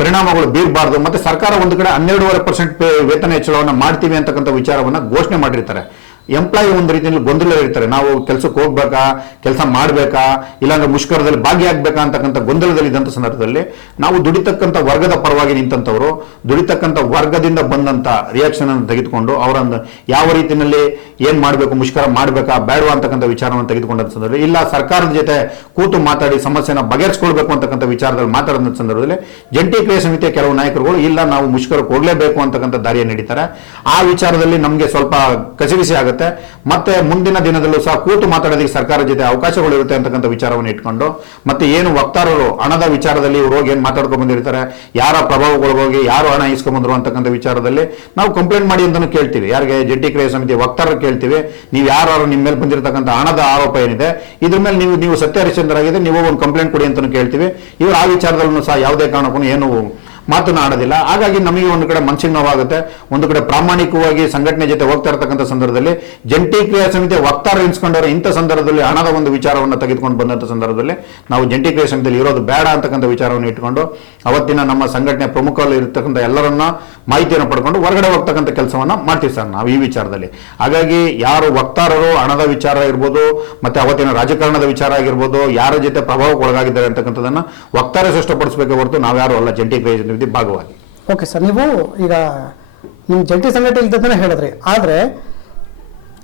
ಪರಿಣಾಮಗಳು ಬೀರಬಾರ್ದು. ಮತ್ತೆ ಸರ್ಕಾರ ಒಂದು ಕಡೆ 12.5% ವೇತನ ಹೆಚ್ಚಳವನ್ನು ಮಾಡ್ತೀವಿ ಅಂತಕ್ಕಂಥ ವಿಚಾರವನ್ನ ಘೋಷಣೆ ಮಾಡಿರ್ತಾರೆ. ಎಂಪ್ಲಾಯಿ ಒಂದು ರೀತಿಯಲ್ಲಿ ಗೊಂದಲ ಇರ್ತಾರೆ, ನಾವು ಕೆಲಸಕ್ಕೆ ಹೋಗ್ಬೇಕಾ, ಕೆಲಸ ಮಾಡಬೇಕಾ, ಇಲ್ಲಾಂದ್ರೆ ಮುಷ್ಕರದಲ್ಲಿ ಭಾಗಿಯಾಗಬೇಕಾ ಅಂತಕ್ಕಂಥ ಗೊಂದಲದಲ್ಲಿ ಇದ್ದಂಥ ಸಂದರ್ಭದಲ್ಲಿ ನಾವು ದುಡಿತಕ್ಕಂಥ ವರ್ಗದ ಪರವಾಗಿ ನಿಂತಂಥವರು, ದುಡಿತಕ್ಕಂಥ ವರ್ಗದಿಂದ ಬಂದಂಥ ರಿಯಾಕ್ಷನ್ ಅನ್ನು ತೆಗೆದುಕೊಂಡು ಅವರನ್ನು ಯಾವ ರೀತಿಯಲ್ಲಿ ಏನ್ ಮಾಡಬೇಕು, ಮುಷ್ಕರ ಮಾಡಬೇಕಾ ಬೇಡವಾ ಅಂತಕ್ಕಂಥ ವಿಚಾರವನ್ನು ತೆಗೆದುಕೊಂಡಂಥ ಸಂದರ್ಭದಲ್ಲಿ, ಇಲ್ಲ ಸರ್ಕಾರದ ಜೊತೆ ಕೂತು ಮಾತಾಡಿ ಸಮಸ್ಯೆನ ಬಗೆಹರಿಸಿಕೊಳ್ಬೇಕು ಅಂತಕ್ಕಂಥ ವಿಚಾರದಲ್ಲಿ ಮಾತಾಡಿದ ಸಂದರ್ಭದಲ್ಲಿ ಜಂಟಿ ಕ್ರಿಯಾ ಸಮಿತಿಯ ಕೆಲವು ನಾಯಕರುಗಳು ಇಲ್ಲ ನಾವು ಮುಷ್ಕರಕ್ಕೆ ಹೋಗಲೇಬೇಕು ಅಂತಕ್ಕಂಥ ದಾರಿಯನ್ನು ಹಿಡಿತಾರೆ. ಆ ವಿಚಾರದಲ್ಲಿ ನಮಗೆ ಸ್ವಲ್ಪ ಕಸಿವಿಸಿ ಆಗುತ್ತೆ. ಮತ್ತೆ ಮುಂದಿನ ದಿನದಲ್ಲೂ ಸಹ ಕೂತು ಮಾತಾಡೋದಕ್ಕೆ ಸರ್ಕಾರ ಜೊತೆ ಅವಕಾಶಗಳು ಇರುತ್ತೆ ಅಂತಕ್ಕಂಥ ವಿಚಾರವನ್ನು ಇಟ್ಕೊಂಡು, ಮತ್ತೆ ಏನು ವಕ್ತಾರರು ಹಣದ ವಿಚಾರದಲ್ಲಿ ಇವ್ರು ಹೋಗಿ ಏನ್ ಮಾತಾಡ್ಕೊಂಡು ಬಂದಿರ್ತಾರೆ, ಯಾರ ಪ್ರಭಾವಗೊಳಗೋಗಿ ಯಾರು ಹಣ ಇಸ್ಕೊಂಡ್ಬಂದ್ರು ಅಂತಕ್ಕಂಥ ವಿಚಾರದಲ್ಲಿ ನಾವು ಕಂಪ್ಲೇಂಟ್ ಮಾಡಿ ಅಂತಾನು ಕೇಳ್ತೀವಿ. ಯಾರಿಗೆ ಜಂಟಿ ಕ್ರಿಯಾ ಸಮಿತಿ ವಕ್ತಾರರು ಕೇಳ್ತೀವಿ, ನೀವು ಯಾರು ನಿಮ್ಮ ಮೇಲೆ ಬಂದಿರತಕ್ಕಂಥ ಹಣದ ಆರೋಪ ಏನಿದೆ ಇದ್ರ ಮೇಲೆ ನೀವು ಸತ್ಯ ಹರಿಶ್ಚಂದ್ರರಾಗಿದೆ, ನೀವು ಒಂದು ಕಂಪ್ಲೇಂಟ್ ಕೊಡಿ ಅಂತಾನು ಕೇಳ್ತೀವಿ. ಇವರು ಆ ವಿಚಾರದಲ್ಲೂ ಸಹ ಯಾವುದೇ ಕಾರಣಕ್ಕೂ ಏನು ಮಾತನಾಡೋದಿಲ್ಲ. ಹಾಗಾಗಿ ನಮಗೆ ಒಂದು ಕಡೆ ಮನಸ್ಸಿಗೆ ನೋವಾಗುತ್ತೆ, ಒಂದು ಕಡೆ ಪ್ರಾಮಾಣಿಕವಾಗಿ ಸಂಘಟನೆ ಜೊತೆ ಹೋಗ್ತಾ ಇರತಕ್ಕಂಥ ಸಂದರ್ಭದಲ್ಲಿ ಜಂಟಿ ಕ್ರಿಯಾ ಸಮಿತಿಯ ವಕ್ತಾರ ಎನಿಸ್ಕೊಂಡವರು ಇಂಥ ಸಂದರ್ಭದಲ್ಲಿ ಹಣದ ಒಂದು ವಿಚಾರವನ್ನು ತೆಗೆದುಕೊಂಡು ಬಂದಂಥ ಸಂದರ್ಭದಲ್ಲಿ ನಾವು ಜಂಟಿ ಕ್ರಿಯಾ ಸಮಿತಿಯಲ್ಲಿ ಇರೋದು ಬೇಡ ಅಂತಕ್ಕಂಥ ವಿಚಾರವನ್ನು ಇಟ್ಕೊಂಡು ಅವತ್ತಿನ ನಮ್ಮ ಸಂಘಟನೆ ಪ್ರಮುಖರಲ್ಲಿ ಇರತಕ್ಕಂಥ ಎಲ್ಲರನ್ನ ಮಾಹಿತಿಯನ್ನು ಪಡ್ಕೊಂಡು ಹೊರಗಡೆ ಹೋಗ್ತಕ್ಕಂಥ ಕೆಲಸವನ್ನ ಮಾಡ್ತೀವಿ ಸರ್ ನಾವು ಈ ವಿಚಾರದಲ್ಲಿ. ಹಾಗಾಗಿ ಯಾರು ವಕ್ತಾರರು ಹಣದ ವಿಚಾರ ಇರ್ಬೋದು, ಮತ್ತೆ ಅವತ್ತಿನ ರಾಜಕಾರಣದ ವಿಚಾರ ಆಗಿರ್ಬೋದು, ಯಾರ ಜೊತೆ ಪ್ರಭಾವಕ್ಕೆ ಒಳಗಾಗಿದ್ದಾರೆ ಅಂತಕ್ಕಂಥದನ್ನ ವಕ್ತಾರ ಸ್ಪಷ್ಟಪಡಿಸಬೇಕೆ ಹೊರತು ನಾವ್ಯಾರು ಅಲ್ಲ ಜಂಟಿ ಕ್ರಿಯಾ ಭಾಗವಾಗಿ. ಓಕೆ ಸರ್, ನೀವು ಈಗ ನಿಮ್ಮ ಜಂಟಿ ಸಂಘಟನೆ ಇದ್ದದನ್ನ ಹೇಳಿದ್ರಿ, ಆದ್ರೆ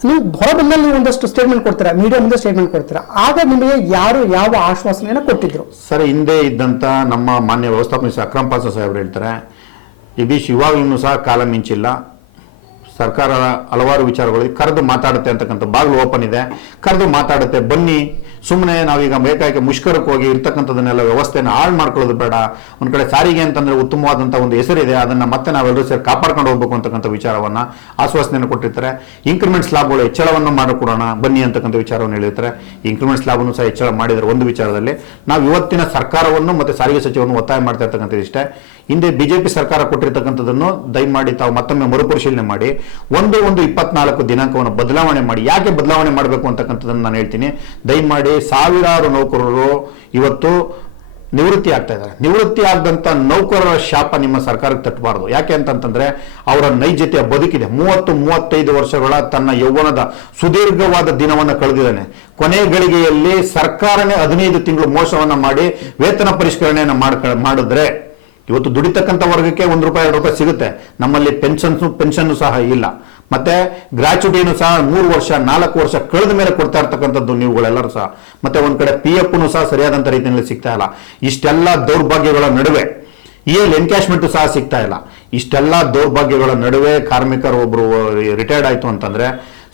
ನೀವು ಹೊರಬಂದಲ್ಲಿ ನೀವು ಒಂದಷ್ಟು ಸ್ಟೇಟ್ಮೆಂಟ್ ಕೊಡ್ತೀರಾ, ಮೀಡಿಯಾ ಮುಂದೆ ಸ್ಟೇಟ್ಮೆಂಟ್ ಕೊಡ್ತೀರಾ, ಆಗ ನಿಮಗೆ ಯಾರು ಯಾವ ಆಶ್ವಾಸನೆಯನ್ನು ಕೊಟ್ಟಿದ್ರು? ಸರ್, ಹಿಂದೆ ಇದ್ದಂತ ನಮ್ಮ ಮಾನ್ಯ ವ್ಯವಸ್ಥಾಪಕ ಅಕ್ರಮ್ ಪಾಸ ಸಾಹೇಬ್ರು ಹೇಳ್ತಾರೆ, ಜಗದೀಶ್ ಇವಾಗಲೂ ಸಹ ಕಾಲ ಮಿಂಚಿಲ್ಲ, ಸರ್ಕಾರ ಹಲವಾರು ವಿಚಾರಗಳಿಗೆ ಕರೆದು ಮಾತಾಡುತ್ತೆ ಅಂತಕ್ಕಂಥ ಬಾಗಿಲು ಓಪನ್ ಇದೆ, ಕರೆದು ಮಾತಾಡುತ್ತೆ, ಬನ್ನಿ. ಸುಮ್ಮನೆ ನಾವೀಗ ಬೇಕಾಗಿ ಮುಷ್ಕರಕ್ಕೆ ಹೋಗಿ ಇರ್ತಕ್ಕಂಥದನ್ನೆಲ್ಲ ವ್ಯವಸ್ಥೆನ ಹಾಳು ಮಾಡ್ಕೊಳ್ಳೋದು ಬೇಡ. ಒಂದ್ ಕಡೆ ಸಾರಿಗೆ ಅಂತಂದ್ರೆ ಉತ್ತಮವಾದಂಥ ಒಂದು ಹೆಸರಿದೆ, ಅದನ್ನ ಮತ್ತೆ ನಾವೆಲ್ಲರೂ ಸೇರಿ ಕಾಪಾಡ್ಕೊಂಡು ಹೋಗ್ಬೇಕು ಅಂತಕ್ಕಂಥ ವಿಚಾರವನ್ನ ಆಶ್ವಾಸನೆಯನ್ನು ಕೊಟ್ಟಿರ್ತಾರೆ. ಇನ್ಕ್ರಿಮೆಂಟ್ ಸ್ಲಾಬ್ಗಳು ಹೆಚ್ಚಳವನ್ನು ಮಾಡಿಕೊಡೋಣ ಬನ್ನಿ ಅಂತಕ್ಕಂಥ ವಿಚಾರವನ್ನು ಹೇಳಿರ್ತಾರೆ. ಇನ್ಕ್ರಿಮೆಂಟ್ ಸ್ಲಾಬನ್ನು ಸಹ ಹೆಚ್ಚಳ ಮಾಡಿದರೆ ಒಂದು ವಿಚಾರದಲ್ಲಿ ನಾವು ಇವತ್ತಿನ ಸರ್ಕಾರವನ್ನು ಮತ್ತೆ ಸಾರಿಗೆ ಸಚಿವರನ್ನು ಒತ್ತಾಯ ಮಾಡ್ತಾ ಇರ್ತಕ್ಕಂಥದ್ದು ಇಷ್ಟೇ. ಹಿಂದೆ ಬಿಜೆಪಿ ಸರ್ಕಾರ ಕೊಟ್ಟಿರ್ತಕ್ಕಂಥದ್ದನ್ನು ದಯಮಾಡಿ ತಾವು ಮತ್ತೊಮ್ಮೆ ಮರುಪರಿಶೀಲನೆ ಮಾಡಿ 1/1/24 ದಿನಾಂಕವನ್ನು ಬದಲಾವಣೆ ಮಾಡಿ. ಯಾಕೆ ಬದಲಾವಣೆ ಮಾಡಬೇಕು ಅಂತಕ್ಕಂಥದ್ದನ್ನು ನಾನು ಹೇಳ್ತೀನಿ. ದಯಮಾಡಿ ಸಾವಿರಾರು ನೌಕರರು ಇವತ್ತು ನಿವೃತ್ತಿ ಆಗ್ತಾ ಇದ್ದಾರೆ. ನಿವೃತ್ತಿ ಆಗದಂತ ನೌಕರರ ಶಾಪ ನಿಮ್ಮ ಸರ್ಕಾರಕ್ಕೆ ತಟ್ಟಬಾರದು. ಯಾಕೆ ಅಂತಂತಂದ್ರೆ ಅವರ ನೈಜತೆಯ ಬದುಕಿದೆ. 30-35 ವರ್ಷಗಳ ತನ್ನ ಯೌವನದ ಸುದೀರ್ಘವಾದ ದಿನವನ್ನು ಕಳೆದಿದ್ದಾನೆ. ಕೊನೆ ಗಳಿಗೆಯಲ್ಲಿ ಸರ್ಕಾರನೇ 15 ತಿಂಗಳು ಮೋಸವನ್ನ ಮಾಡಿ ವೇತನ ಪರಿಷ್ಕರಣೆಯನ್ನು ಮಾಡಿದ್ರೆ ಇವತ್ತು ದುಡಿತಕ್ಕಂಥ ವರ್ಗಕ್ಕೆ ₹1-2 ಸಿಗುತ್ತೆ. ನಮ್ಮಲ್ಲಿ ಪೆನ್ಷನ್ ಸಹ ಇಲ್ಲ, ಮತ್ತೆ ಗ್ರಾಚ್ಯುಟಿನೂ ಸಹ 3 ವರ್ಷ 4 ವರ್ಷ ಕಳೆದ ಮೇಲೆ ಕೊಡ್ತಾ ಇರ್ತಕ್ಕಂಥದ್ದು ನೀವುಗಳೆಲ್ಲರೂ ಸಹ. ಮತ್ತೆ ಒಂದ್ ಕಡೆ PF ಸಹ ಸರಿಯಾದಂತ ರೀತಿಯಲ್ಲಿ ಸಿಗ್ತಾ ಇಲ್ಲ. ಇಷ್ಟೆಲ್ಲ ದೌರ್ಭಾಗ್ಯಗಳ ನಡುವೆ ಎನ್ಕ್ಯಾಶ್ಮೆಂಟ್ ಸಹ ಸಿಗ್ತಾ ಇಲ್ಲ. ಇಷ್ಟೆಲ್ಲ ದೌರ್ಭಾಗ್ಯಗಳ ನಡುವೆ ಕಾರ್ಮಿಕರು ಒಬ್ರು ರಿಟೈರ್ಡ್ ಆಯ್ತು ಅಂತಂದ್ರೆ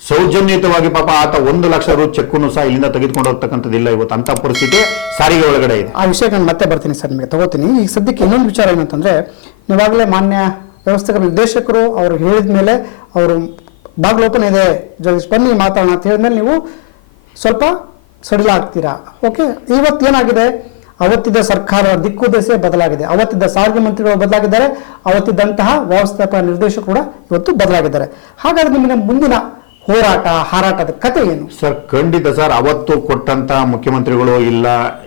ಸೌಜನ್ಯಯುತವಾಗಿ ಪಾಪ ಆತ 1 ಲಕ್ಷ ರು ಚೆಕ್ಕನ್ನು ಸಹ ಇಲ್ಲಿಂದ ತೆಗೆದುಕೊಂಡು ಹೋಗ್ತಕ್ಕಂಥದ್ದಿಲ್ಲ. ಇವತ್ತು ಅಂತ ಪರಿಸ್ಥಿತಿ ಸಾರಿಗೆ ಒಳಗಡೆ ಇದೆ. ಆ ವಿಷಯಕ್ಕೆ ನಾನು ಮತ್ತೆ ಬರ್ತೀನಿ ಸರ್, ನಿಮಗೆ ತಗೋತೀನಿ. ಈಗ ಸದ್ಯಕ್ಕೆ ಇನ್ನೊಂದು ವಿಚಾರ ಏನಂತಂದ್ರೆ, ನೀವಾಗಲೇ ಮಾನ್ಯ ವ್ಯವಸ್ಥಾಪಕ ನಿರ್ದೇಶಕರು ಅವರು ಹೇಳಿದ ಮೇಲೆ ಅವರು ಬಾಗಿಲು ಓಪನ್ ಇದೆ, ಜಗದೀಶ್ ಬನ್ನಿ ಮಾತಾಡೋಣ ಅಂತ ಹೇಳಿದ್ಮೇಲೆ ನೀವು ಸ್ವಲ್ಪ ಸಡಿಲಾಗ್ತೀರಾ. ಓಕೆ, ಇವತ್ತೇನಾಗಿದೆ, ಅವತ್ತಿದ್ದ ಸರ್ಕಾರ ದಿಕ್ಕುದೆಸೆ ಬದಲಾಗಿದೆ. ಅವತ್ತಿದ್ದ ಸಾರಿಗೆ ಮಂತ್ರಿಗಳು ಬದಲಾಗಿದ್ದಾರೆ, ಅವತ್ತಿದ್ದಂತಹ ವ್ಯವಸ್ಥಾಪಕ ನಿರ್ದೇಶಕರು ಕೂಡ ಇವತ್ತು ಬದಲಾಗಿದ್ದಾರೆ. ಹಾಗಾದ್ರೆ ನಿಮಗೆ ಮುಂದಿನ ಹೋರಾಟ ಹಾರಾಟದ ಕತೆ ಏನು ಸರ್? ಖಂಡಿತ ಸರ್, ಅವತ್ತು ಕೊಟ್ಟಂತ ಮುಖ್ಯಮಂತ್ರಿಗಳು ಇಲ್ಲ,